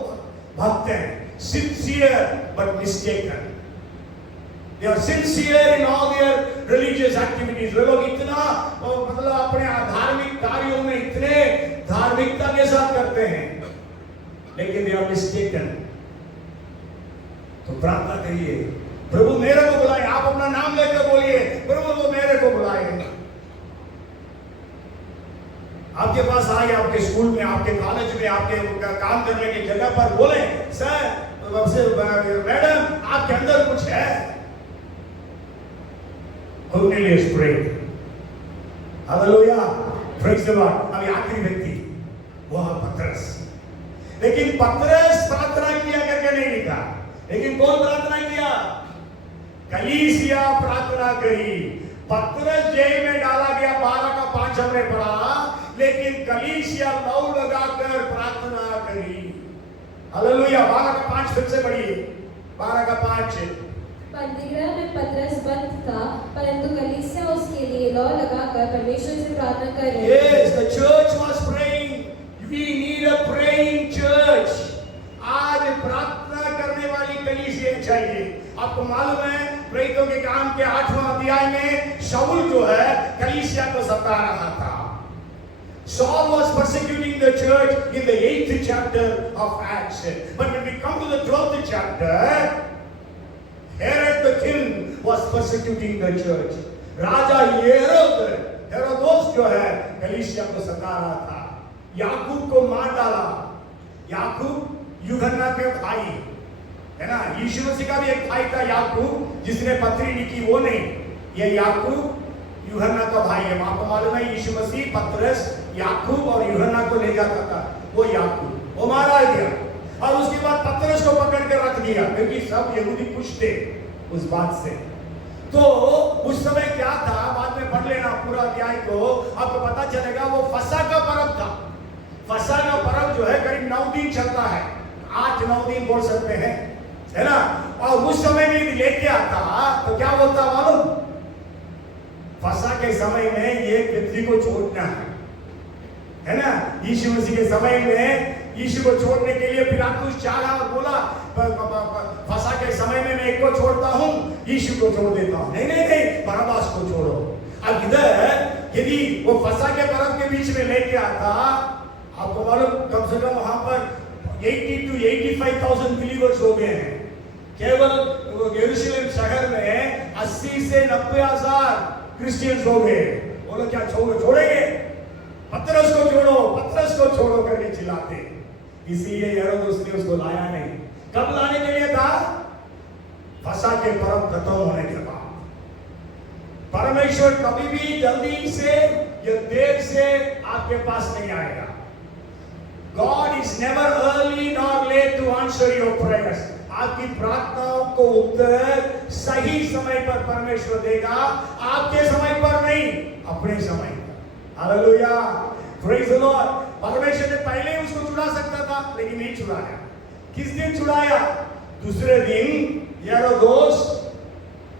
भक्त हैं, sincere but mistaken. They are sincere in all their religious activities. वे लोग इतना मतलब अपने धार्मिक कार्यों में इतने धार्मिकता के साथ करते हैं, लेकिन they are mistaken. तो प्रार्थना करिए, प्रभु मेरे को बुलाए। आप अपना नाम लेकर बोलिए, प्रभु वो मेरे को बुलाए। आपके पास आए, आपके स्कूल में, आपके कॉलेज में, आपके काम करने की जगह पर बोले, सर मैडम आपके अंदर कुछ है। Cornelius prayed. Hallelujah. Praise the Lord. अभी आखिरी व्यक्ति वह पतरस। लेकिन पतरस प्रार्थना किया करके नहीं लिखा, लेकिन कौन प्रार्थना किया? कलीसिया प्रार्थना करी। पतरस जेल में डाला गया, 12:05 हमने पढ़ा, लेकिन कलीसिया लौ लगाकर प्रार्थना करी। हालेलुया। 12:05 फिर से पढ़िए, 12:05। बंदीगृह में पतरस बंद था, परंतु कलीसिया उसके लिए लौ लगाकर परमेश्वर से प्रार्थना कर रही थी। Yes, the church was praying. We need a praying church. आज प्रार्थना करने वाली कलीसिया चाहिए। आपको मालूम है, प्रेरितों के काम के 8वां अध्याय में शाऊल जो है कलीसिया को सता रहा था। Saul was persecuting the church in the 8th chapter of Acts. But when we come to the 12th chapter, Herod the king was persecuting the church. राजा हेरोदोस जो है कलीसिया को सता रहा था। याकूब को मार डाला। याकूब यूहन्ना के भाई है ना। यीशु मसीह का भी एक भाई था याकूब, जिसने पत्री लिखी, वो नहीं। ये याकूब यूहन्ना का भाई है। आपको मालूम है यीशु मसीह पतरस याकूब और यूहन्ना को ले जाता था, वो याकूब वो मारा गया। और उसके बाद पतरस को पकड़ के रख दिया, क्योंकि सब यहूदी खुश थे उस बात से। तो उस समय क्या था, बाद में पढ़ लेना पूरा अध्याय को, आपको पता चलेगा। वो फसह का पर्व था। फसह का पर्व जो है करीब 9 दिन चलता है, 8-9 दिन बोल सकते हैं, है ना। और उस समय में यदि लेके आता तो क्या बोलता मालूम, फसह के समय में एक व्यक्ति को छोड़ना है ना। यीशु मसीह के समय में यीशु को छोड़ने के लिए पिलातुस चाहा और बोला, फसह के समय में मैं एक को छोड़ता हूं, यीशु को छोड़ देता हूं। नहीं नहीं नहीं, बरअब्बास को छोड़ो। अब इधर यदि वो फसह के पर्व के बीच में लेके आता, आपको मालूम कम से कम वहां पर 80 to 85,000 बिलीवर्स हो गए हैं। केवल यरूशलेम शहर में 80 से 90,000 क्रिश्चियंस हो गए। वो लोग क्या छोड़ेंगे, पतरस को छोड़ो, पतरस को छोड़ो करके चिल्लाते। इसीलिए हेरोदेस ने उसको लाया नहीं। कब लाने के लिए था, फसह के पर्व खत्म होने के बाद। परमेश्वर कभी भी जल्दी से या देर से आपके पास नहीं आएगा। God is never early nor late to answer your prayers. आपकी प्रार्थनाओं को उत्तर सही समय पर परमेश्वर देगा, आपके समय पर नहीं, अपने समय पर। Hallelujah, praise the Lord. परमेश्वर ने पहले ही उसको छुड़ा सकता था, लेकिन नहीं छुड़ाया। किस दिन छुड़ाया, दूसरे दिन हेरोदेस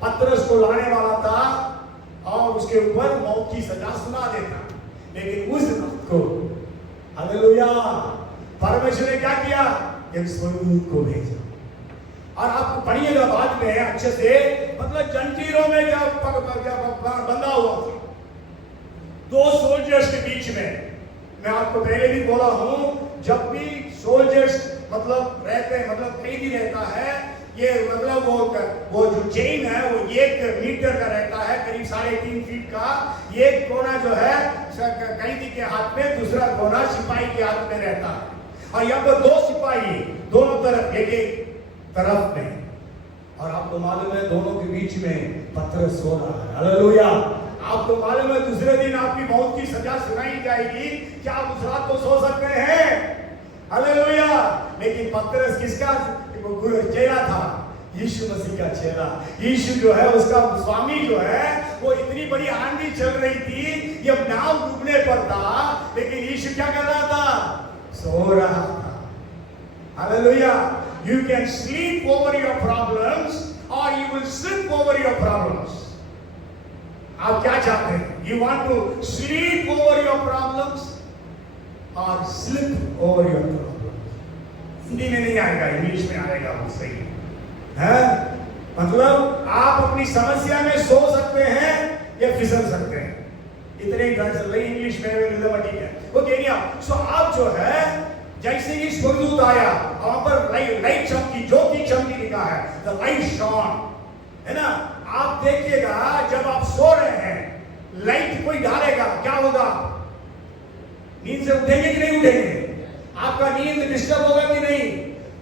पतरस को लाने वाला था और उसके ऊपर मौत की सजा सुना देता। लेकिन उस रात को, हालेलुया, परमेश्वर ने क्या किया, एक स्वर्गदूत को भेजा। और आप पढ़िएगा बाद में अच्छे से, मतलब जंजीरों में जब बंधा हुआ था 2 सोल्जर्स के बीच में। मैं आपको पहले भी बोला हूं, जब भी सोल्जर्स मतलब रहते हैं, मतलब कैदी रहता है, ये मतलब वो जो चेन है वो 1 मीटर का रहता है, करीब 3.5 फीट का। एक कोना जो है कैदी के हाथ में, दूसरा कोना सिपाही के हाथ में रहता है। और यहाँ पर 2 सिपाही दोनों तरफ, एक तरफ में। और आपको मालूम है दोनों के बीच में पतरस सो रहा है। हालेलुया, आपको मालूम है दूसरे दिन आपकी मौत की सजा सुनाई जाएगी। क्या आप उस रात को सो सकते हैं? हालेलुया। लेकिन पतरस किसका चेला था? यीशु मसीह का चेला। यीशु जो है उसका स्वामी जो है, वो इतनी बड़ी आंधी चल रही थी, ये नाव डूबने पर था, लेकिन यीशु क्या कर रहा था? सो रहा था। Hallelujah. You can sleep over your problems or you will slip over your problems. आप क्या चाहते हैं? You want to sleep over your problems or slip over your problems? Hindi में नहीं आएगा, इंग्लिश में आएगा वो सही है। मतलब आप अपनी समस्या में सो सकते हैं या फिसल सकते हैं। इतने ही चल रही इंग्लिश में ठीक है। वो कह रही सो आप जो है, जैसे ही स्वर्गदूत आया, वहां पर लाइट चमकी, ज्योति चमकी लिखा है, द लाइट शॉन, है ना। आप देखिएगा जब आप सो रहे हैं, लाइट कोई डालेगा, क्या होगा? नींद से उठेंगे कि नहीं उठेंगे? आपका नींद डिस्टर्ब होगा कि नहीं?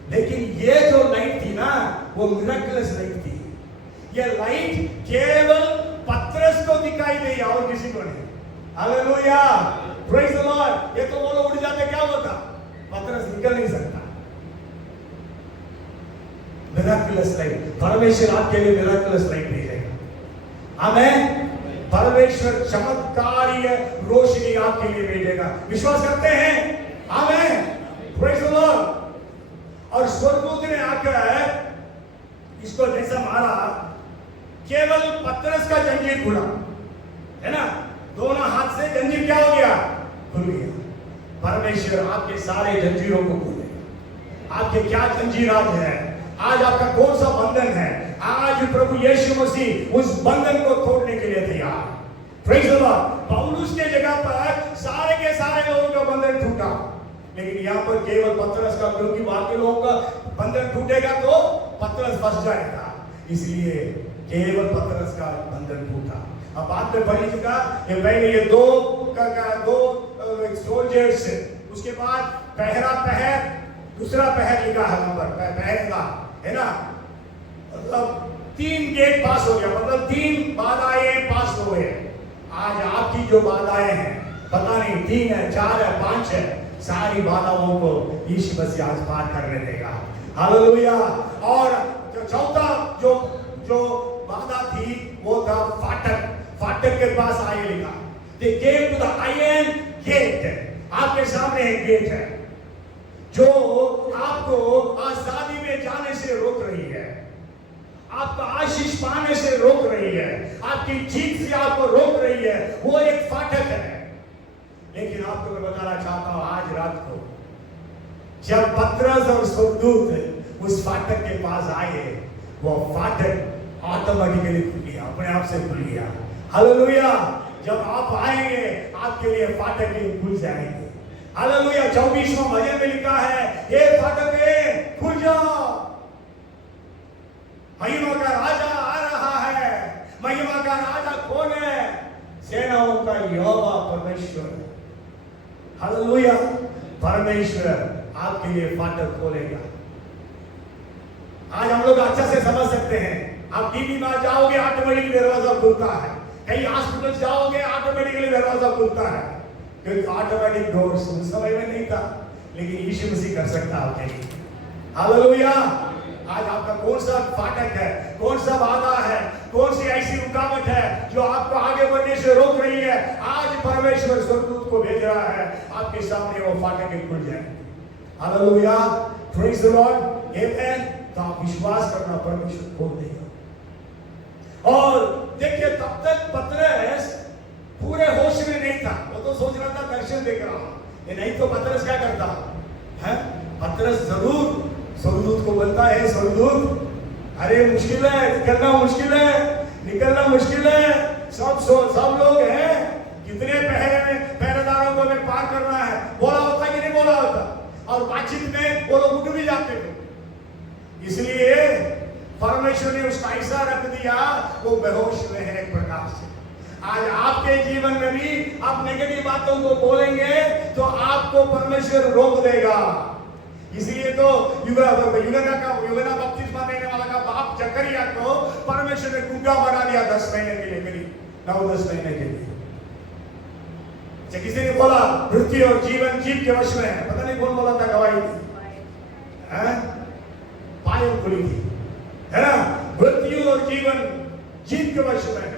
लेकिन ये जो लाइट थी ना, वो मिरेकलस लाइट थी। ये लाइट केवल पतरस को दिखाई दी और किसी को नहीं। Hallelujah, praise the Lord. ये तो वो लोग उड़ जाते, क्या होता? पतरस निकल नहीं सकता। मिरेकलस लाइट, परमेश्वर आपके लिए मिरेकलस लाइट भेजेगा। आमेन। परमेश्वर चमत्कारीय रोशनी आपके लिए भेजेगा। विश्वास करते हैं? आमेन, प्रेज द लॉर्ड। और स्वर्गदूत ने आकर इसको जैसा मारा, केवल पतरस का जंजीर खुला, है ना। दोनों हाथ से जंजीर क्या हो गया? खुल गया। परमेश्वर आपके सारे जंजीरों को खोलेगा। आपके क्या जंजीरात है? आज आपका कौन सा बंधन है? आज प्रभु यीशु मसीह उस बंधन को तोड़ने के लिए तैयार। Praise the Lord. पौलुस के जगह पर सारे के सारे लोगों का बंधन टूटा, लेकिन यहाँ पर केवल पतरस का, क्योंकि बाकी लोगों का बंधन टूटेगा तो पतरस फंस जाएगा, इसलिए केवल पतरस का बंधन टूटा। अब बात में पढ़ लीजिएगा, ये पहले ये दो सोल्जर्स, उसके बाद पहरा पहर, दूसरा पहर लिखा है नंबर पहरला, है ना। मतलब 3 गेट पास हो गया, मतलब 3 बाधाएं पास हो गए। आज आपकी जो बाधाएं हैं, पता नहीं 3 है, 4 है, 5 है, सारी बाधाओं को यीशु मसीह आज पार करने देगा। हालेलुया। और जो चौथा जो जो बाधा थी वो था फाटक। फाटक के पास आए लिखा, they came to the iron gate। आपके सामने एक गेट है जो आपको आजादी में जाने से रोक रही है, आपका आशीष पाने से रोक रही है, आपकी जीत से आपको रोक रही है। वो एक फाटक है। लेकिन आपको मैं बताना चाहता हूं, आज रात को जब पतरस और स्वर्गदूत उस फाटक के पास आए, वो फाटक ऑटोमेटिकली खुल गया, अपने आप से खुल गया। हालेलुया। जब आप आएंगे आपके लिए फाटक खुल जाएंगे। हालेलुया। 24वां भजन में लिखा है, ये फाटक खुल जाओ, महिमा का राजा आ रहा है। महिमा का राजा कौन है? सेनाओं का यहोवा परमेश्वर। हालेलुया। परमेश्वर आपके लिए फाटक खोलेगा। आज हम लोग अच्छा से समझ सकते हैं। आप टीवी में जाओगे ऑटोमेटिकली दरवाजा खुलता है, कहीं हॉस्पिटल जाओगे ऑटोमेटिकली दरवाजा खुलता है, क्योंकि ऑटोमेटिक डोर्स उस समय में नहीं था, लेकिन यीशु मसीह कर सकता है आपके लिए। हालेलुया। आज आपका कौन सा फाटक है, कौन सा बाधा है, कौन सी ऐसी रुकावट है जो आपको आगे बढ़ने से रोक रही है? आज परमेश्वर स्वर्गदूत को भेज रहा है, आपके सामने वो फाटक खुल जाए। Hallelujah. Praise the Lord. Amen. तो आप विश्वास करना, परमेश्वर खोल देगा। और देखिए, तब तक पतरस पूरे होश में नहीं था। वो तो सोच रहा था दर्शन देख रहा हूं, ये नहीं तो पतरस क्या करता है? पतरस जरूर स्वर्गदूत को बोलता है, स्वर्गदूत अरे मुश्किल है, निकलना मुश्किल है, निकलना मुश्किल है, सब लोग हैं, कितने पहरेदारों को हमें पार करना है। बोला होता कि नहीं बोला होता? और बातचीत में वो लोग उठ भी जाते थे। इसलिए परमेश्वर ने उसका ऐसा रख दिया, वो बेहोश में है एक प्रकार से। आज आपके जीवन में भी आप नेगेटिव बातों को बोलेंगे तो आपको परमेश्वर रोक देगा। इसलिए तो यूहन्ना बपतिस्मा देने वाला का बाप जकरिया को परमेश्वर ने गूंगा बना दिया 10 महीने के लिए, करीब 9-10 महीने के लिए। किसी ने बोला मृत्यु और जीवन जीव के वश में है, पता नहीं कौन बोला था गवाही थी, पायल खुली थी, है ना? मृत्यु और जीवन जीव के वश में है,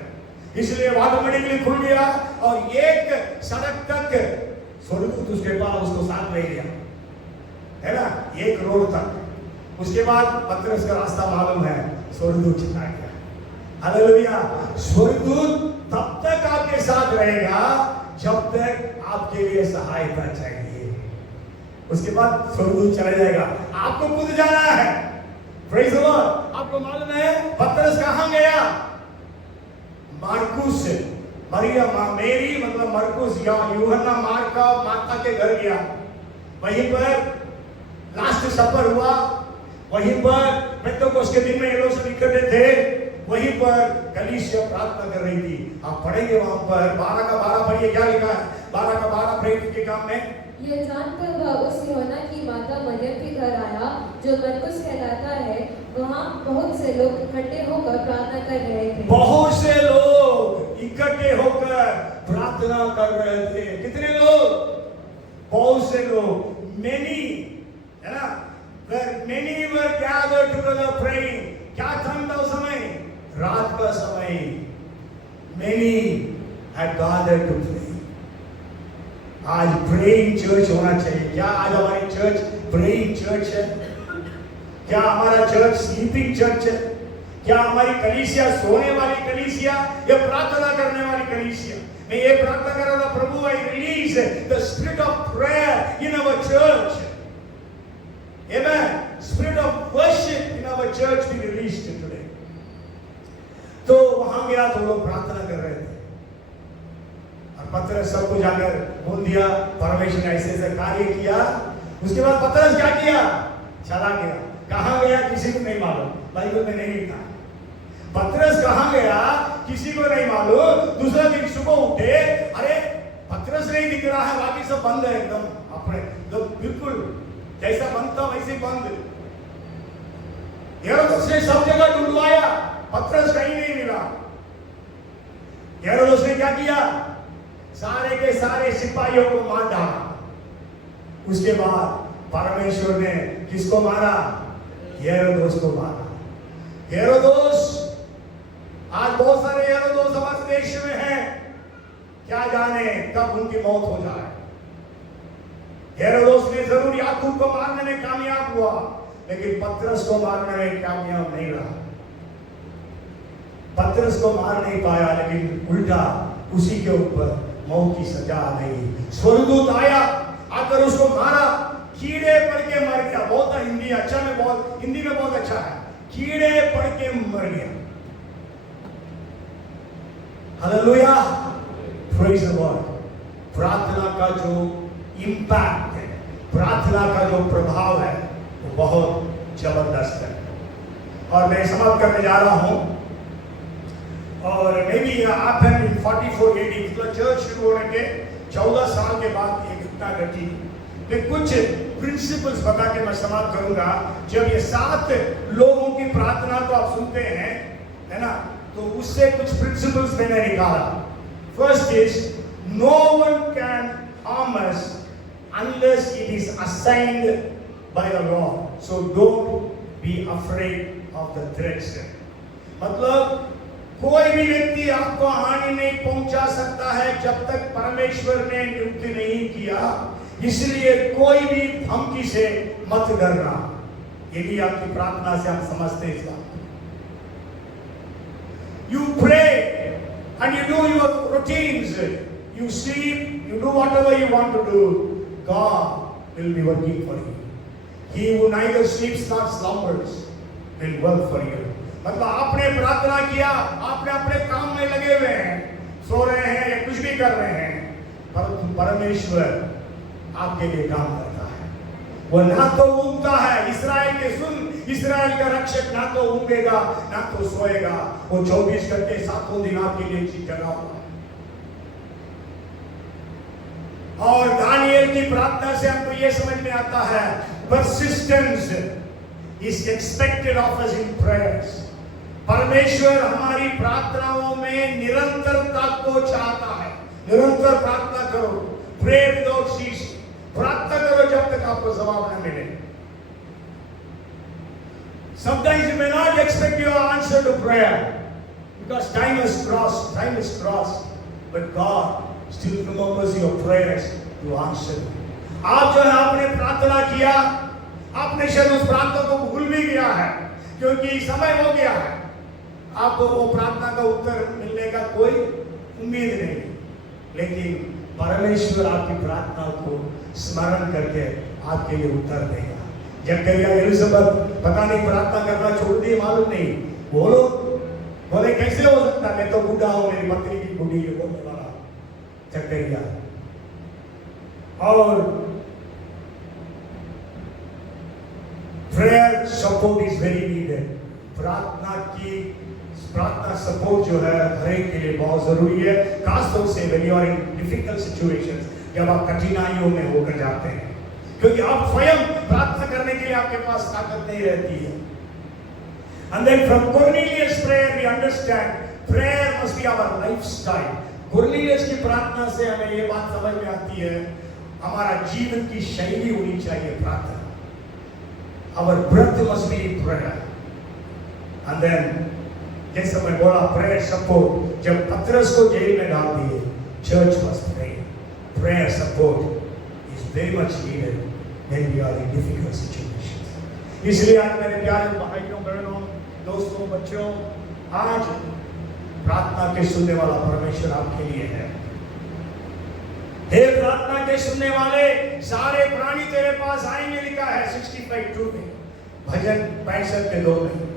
इसलिए ऑटोमेटिकली खुल गया। और एक सड़क तक स्वर्गदूत उसके पास उसको साथ ले गया, है ना? एक रोड तक। उसके बाद पतरस का रास्ता मालूम है, स्वर्गदूत चला गया। हालेलुया। स्वर्गदूत तब तक आपके साथ रहेगा जब तक आपके लिए सहायता चाहिए। उसके बाद स्वर्गदूत चला जाएगा, आपको खुद जाना है। Praise the Lord. आपको मालूम है पतरस कहां गया? मार्कुस, मेरी मतलब मरकुस या यूहन्ना मार्था के घर गया। वहीं पर लास्ट सफर हुआ, वहीं पर पेंटेकोस्त के दिन में ये लोग सब इकट्ठे थे, वहीं पर कलीसिया प्रार्थना कर रही थी। आप पढ़ेंगे वहां पर 12 का 12 पढ़िए, क्या लिखा है 12 का 12 प्रेरित के काम में। यह जानकर वह उस यूहन्ना की माता मरियम के घर आया जो मरकुस कहलाता है। वहाँ बहुत से लोग इकट्ठे होकर प्रार्थना कर रहे थे। बहुत से लोग इकट्ठे होकर प्रार्थना कर रहे थे। कितने लोग? बहुत से लोग, मेनी, है ना? Many were gathered together praying। क्या time था उस समय? रात का समय। Many had gathered to pray। आज प्रेइंग चर्च होना चाहिए। क्या आज हमारी चर्च प्रेइंग चर्च है? क्या हमारा चर्च स्लीपिंग चर्च है? क्या हमारी कलीसिया सोने वाली कलीसिया या प्रार्थना करने वाली कलीसिया? मैं ये प्रार्थना कर रहा था, प्रभु I release the spirit of prayer in our church. Amen. Spirit of worship in our church be released today। तो वहां गया तो लोग प्रार्थना कर रहे थे और पतरस सबको जाकर बोल दिया परमेश्वर ने ऐसे ऐसे कार्य किया। उसके बाद पतरस क्या किया? चला गया। कहां गया किसी को नहीं मालूम, बाइबल में नहीं लिखा। पतरस कहां गया किसी को नहीं मालूम। दूसरा दिन सुबह उठे, अरे पतरस नहीं दिख रहा है, बाकी सब बंद है एकदम, अपने तो बिल्कुल जैसा बंद था वैसे बंद। हेरोदेस ने सब जगह ढूंढवाया, पतरस कहीं नहीं मिला। हेरोदेस ने क्या किया? सारे के सारे सिपाहियों को मार डाला। उसके बाद परमेश्वर ने किसको मारा? हेरोदोस को मारा। हेरोदोस, आज बहुत सारे हेरोदोस हमारे देश में हैं, क्या जाने कब उनकी मौत हो जाए। हेरोदोस ने जरूर याकूब को मारने में कामयाब हुआ, लेकिन पतरस को मारने में कामयाब नहीं रहा। पतरस को मार नहीं पाया, लेकिन उल्टा उसी के ऊपर मौत की सजा आ गई। स्वर्गदूत आया, आकर उसको मारा, कीड़े पड़ के मर गया। बहुत हिंदी अच्छा में, बहुत हिंदी में बहुत अच्छा है, कीड़े पड़ के मर गया। Hallelujah, praise the Lord. प्रार्थना का जो इंपैक्ट है, प्रार्थना का जो प्रभाव है, वो बहुत जबरदस्त है। और मैं समाप्त करने जा रहा हूं। और मे बी आप हैं 44 AD, मतलब चर्च शुरू होने के 14 साल के बाद ये घटना घटी। मैं कुछ प्रिंसिपल्स बता के मैं समाप्त करूंगा। जब ये 7 लोगों की प्रार्थना को आप सुनते हैं, है ना, तो उससे कुछ प्रिंसिपल्स मैंने निकाला। First is, no one can harm us unless it is assigned by the Lord. So don't be afraid of the threats. मतलब कोई भी व्यक्ति आपको हानि नहीं पहुंचा सकता है जब तक परमेश्वर ने नियुक्त नहीं किया। इसलिए कोई भी धमकी से मत डरना। ये भी आपकी प्रार्थना से हम समझते हैं इस बात। You pray and you do your routines. You sleep, you do whatever you want to do. God will be working for you. He who neither sleeps nor slumbers will work for you. मतलब आपने प्रार्थना किया, आपने अपने काम में लगे हुए हैं, सो रहे हैं या कुछ भी कर रहे हैं, परंतु परमेश्वर आपके लिए काम करता है। वो ना तो ऊँगता है, इस्राएल के सुन, इस्राएल का रक्षक ना तो ऊँगेगा ना तो सोएगा। वो 24 घंटे 7 दिन आपके लिए जगा हुआ है। और दानिएल की प्रार्थना से हमको ये समझ में आता है, persistence is expected of us in prayers. परमेश्वर हमारी प्रार्थनाओं में निरंतरता को चाहता है। निरंतर प्रार्थना करो, प्रे विदाउट सीस। प्रार्थना करो जब तक आपको जवाब न मिले। Sometimes you may not expect your answer to prayer because time is crossed, but God still remembers your prayers to answer. आप जो है आपने प्रार्थना किया, आपने शायद उस प्रार्थना को भूल भी गया है क्योंकि समय हो गया है। आपको वो प्रार्थना का उत्तर मिलने का कोई उम्मीद नहीं, लेकिन परमेश्वर आपकी प्रार्थना को स्मरण करके आपके लिए उत्तर देगा। जब कहिया एलिजाबेथ पता नहीं प्रार्थना करना छोड़ दी, मालूम नहीं, वो लोग बोले कैसे हो सकता है, मैं तो बूढ़ा हूं, मेरी पत्नी की बूढ़ी है, बोलने वाला जकरिया। और prayer support is very needed. प्रार्थना सपोर्ट जो है हर एक के लिए बहुत जरूरी है, खासतौर से when you are in difficult situations, जब आप कठिनाइयों में होकर जाते हैं, क्योंकि आप स्वयं प्रार्थना करने के लिए आपके पास ताकत नहीं रहती है। And then from Cornelius' prayer we understand prayer must be our lifestyle. Cornelius की प्रार्थना से हमें ये बात समझ में आती है, हमारा जीवन की शैली होनी चाहिए प्रार्थना। Our breath must be prayer. And then जैसे मैं बोला prayer support, जब पतरस को जेल में डाल दिए, church must pray. Prayer support is very much needed when we are in difficult situations. इसलिए आज मेरे प्यारे भाइयों बहनों, दोस्तों, बच्चों, आज प्रार्थना के सुनने वाला परमेश्वर आपके लिए है। हे प्रार्थना के सुनने वाले, सारे प्राणी तेरे पास आएंगे, लिखा है 65:2 में, भजन 65:2 में।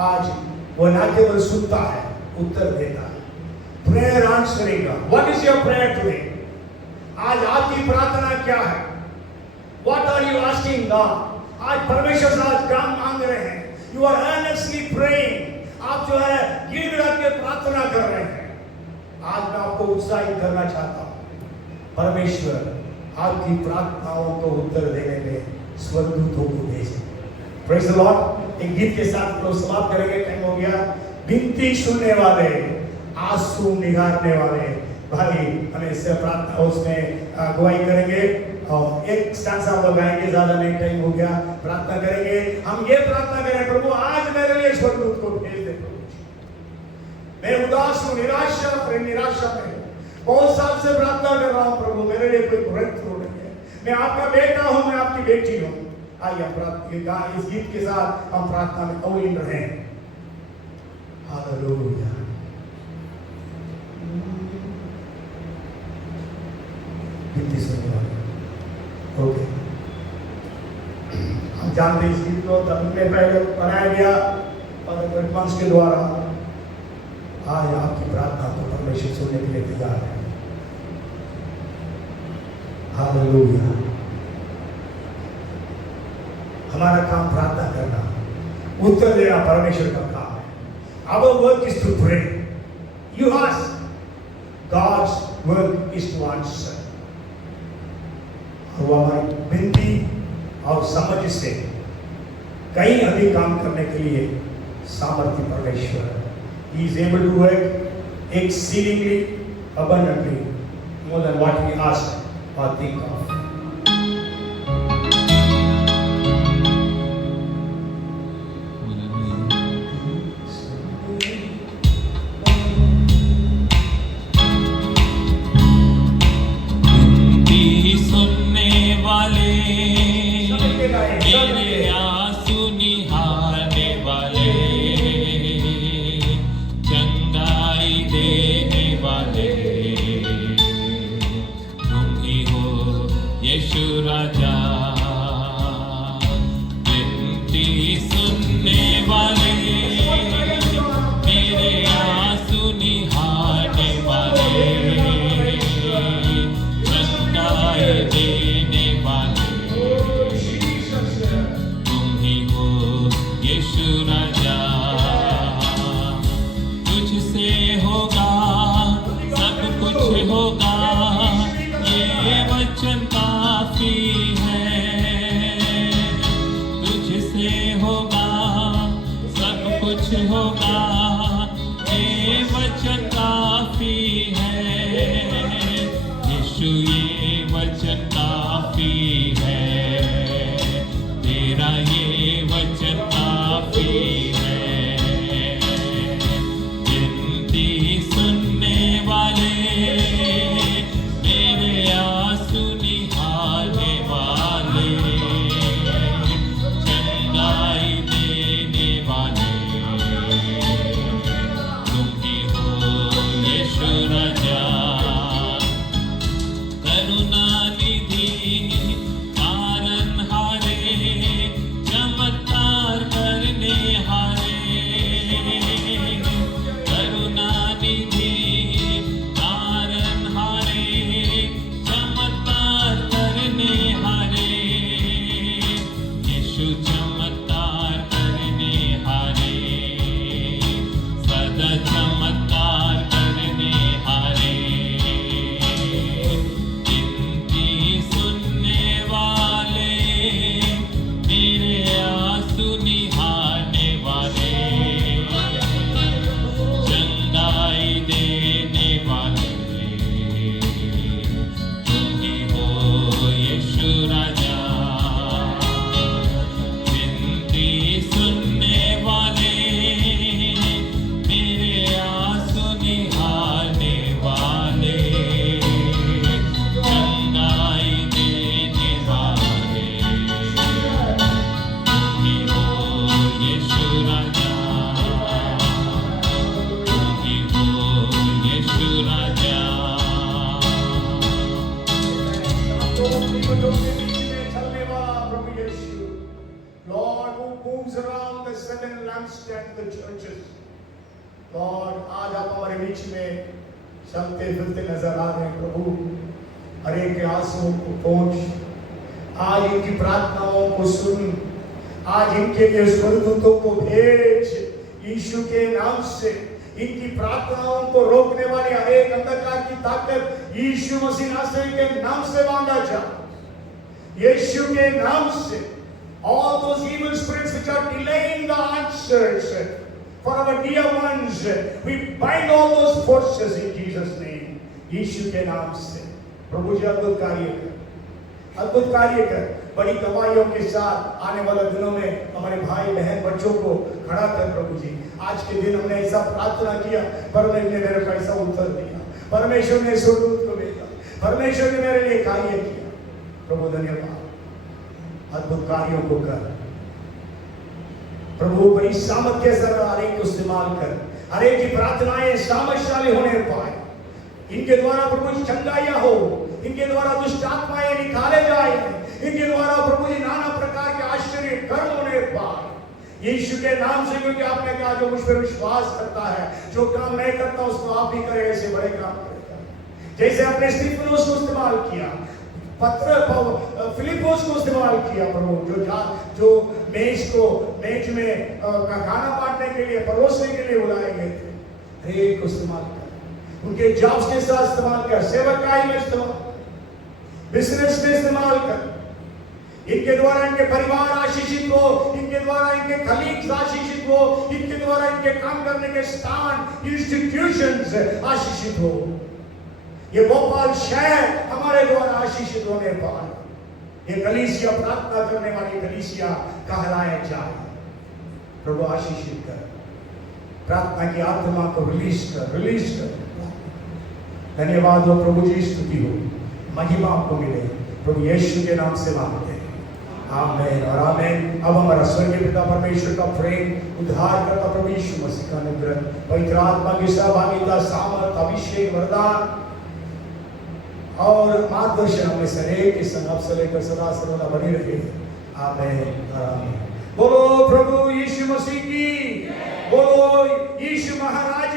आज वो ना केवल सुनता है, उत्तर देता है। Prayer answering God. What is your prayer today? आज आपकी प्रार्थना क्या है? What are you asking God? आज परमेश्वर से आज काम मांग रहे हैं। You are earnestly praying. आप जो है गिड़गिड़ा के प्रार्थना कर रहे हैं। आज मैं आपको उत्साहित करना चाहता हूं, परमेश्वर आपकी प्रार्थनाओं को उत्तर देने में स्वर्गदूतों को भेजे। Praise the Lord. एक गीत के साथ लोग समाप्त करेंगे, टाइम हो गया। विनती सुनने वाले, आंसू निगारने वाले, भाई हमें इससे प्रार्थना उसमें अगुवाई करेंगे और एक स्टांजा हम लोग गाएंगे, ज्यादा नहीं टाइम हो गया, प्रार्थना करेंगे। हम ये प्रार्थना करें, प्रभु आज मेरे लिए स्वर्गदूत को भेज दे प्रभु। मैं उदास हूँ, निराशा में बहुत साल से प्रार्थना कर रहा हूँ प्रभु, मेरे लिए कोई ब्रेक थ्रू नहीं है। मैं आपका बेटा हूँ, मैं आपकी बेटी हूँ। आइए हम इस गीत के साथ हम प्रार्थना में अवलीन रहें। हालेलुया। गीत सुनिए। ओके, हम जानते हैं इस गीत को तब में पहले बनाया गया और वंश के द्वारा। आज आपकी प्रार्थना को परमेश्वर सुनने के लिए तैयार है। हालेलुया। हमारा काम प्रार्थना करना, उत्तर देना परमेश्वर का काम है। Our work is to pray. You ask, God's work is to answer. और हमारी विनती और समझ से कहीं अधिक काम करने के लिए सामर्थ्य परमेश्वर। He is able to work exceedingly abundantly more than what we ask or think of. Lord, आज आप हमारे बीच में चलते फिरते नजर आ रहे हैं प्रभु। हर एक के आंसुओं को पहुंच, आज इनकी प्रार्थनाओं को सुन, आज इनके लिए स्वर्गदूतों को भेज यीशु के नाम से। इनकी प्रार्थनाओं को रोकने वाली हर एक अंधकार की ताकत यीशु मसीह नासरी के नाम से बांधा जा। यीशु के नाम से all those evil spirits which are delaying the answers for our dear ones, we bind all those forces in Jesus' name. यीशु के नाम से प्रभु जी अद्भुत कार्य कर। बड़ी गवाहियों के साथ आने वाले दिनों में हमारे भाई बहन बच्चों को खड़ा कर प्रभु जी। आज के दिन हमने ऐसा प्रार्थना किया, परमेश्वर ने मेरे को ऐसा उत्तर दिया, परमेश्वर ने स्वर्गदूत को भेजा, परमेश्वर ने मेरे लिए कार्य किया। प्रभु धन्यवाद, अद्भुत कार्यों को कर प्रभु। बड़ी सामर्थ के साथ हर एक को इस्तेमाल कर, हर एक की प्रार्थनाएं सामर्थशाली होने पाए। इनके द्वारा प्रभु चंगाइयां हो, इनके द्वारा दुष्ट आत्माएं निकाले जाए, इनके द्वारा प्रभु जी नाना प्रकार के आश्चर्य कर्म होने पाए यीशु के नाम से। क्योंकि आपने कहा जो मुझ पर विश्वास करता है, जो काम मैं करता हूं उसको आप भी करें, ऐसे बड़े काम करेगा। जैसे आपने स्टीफनोस को इस्तेमाल किया, फिलिपोस को इस्तेमाल किया प्रभु, जो मेज में खाना बांटने के लिए, परोसने के लिए बुलाए गए थे, हर एक को इस्तेमाल कर। उनके जॉब्स के साथ इस्तेमाल कर, सेवकाई में इस्तेमाल, बिजनेस में इस्तेमाल कर। इनके द्वारा इनके परिवार आशीषित हो, इनके द्वारा इनके कलीग्स आशीषित हो, इनके द्वारा इनके काम करने के स्थान, इंस्टीट्यूशंस आशीषित हो। ये भोपाल शहर हमारे द्वारा आशीषित होने पर ये कलीसिया प्रार्थना करने वाली कलीसिया कहलाया जाए। प्रभु आशीषित कर, प्रार्थना की आत्मा को रिलीज कर। धन्यवाद हो प्रभु जी, स्तुति हो, महिमा आपको मिले। प्रभु यीशु के नाम से मांगते हैं, आमीन और आमीन। अब हमारा स्वर्गीय पिता परमेश्वर का प्रेम, उद्धार करता प्रभु यीशु मसीह का अनुग्रह, पवित्र आत्मा की सहभागिता, सामर्थ, अभिषेक, वरदान और मार्गदर्शन हमें सरे के संग से लेकर सदा सर्वदा बनी रहे। आमीन और आमीन। बोलो प्रभु यीशु मसीह की, बोलो यीशु महाराज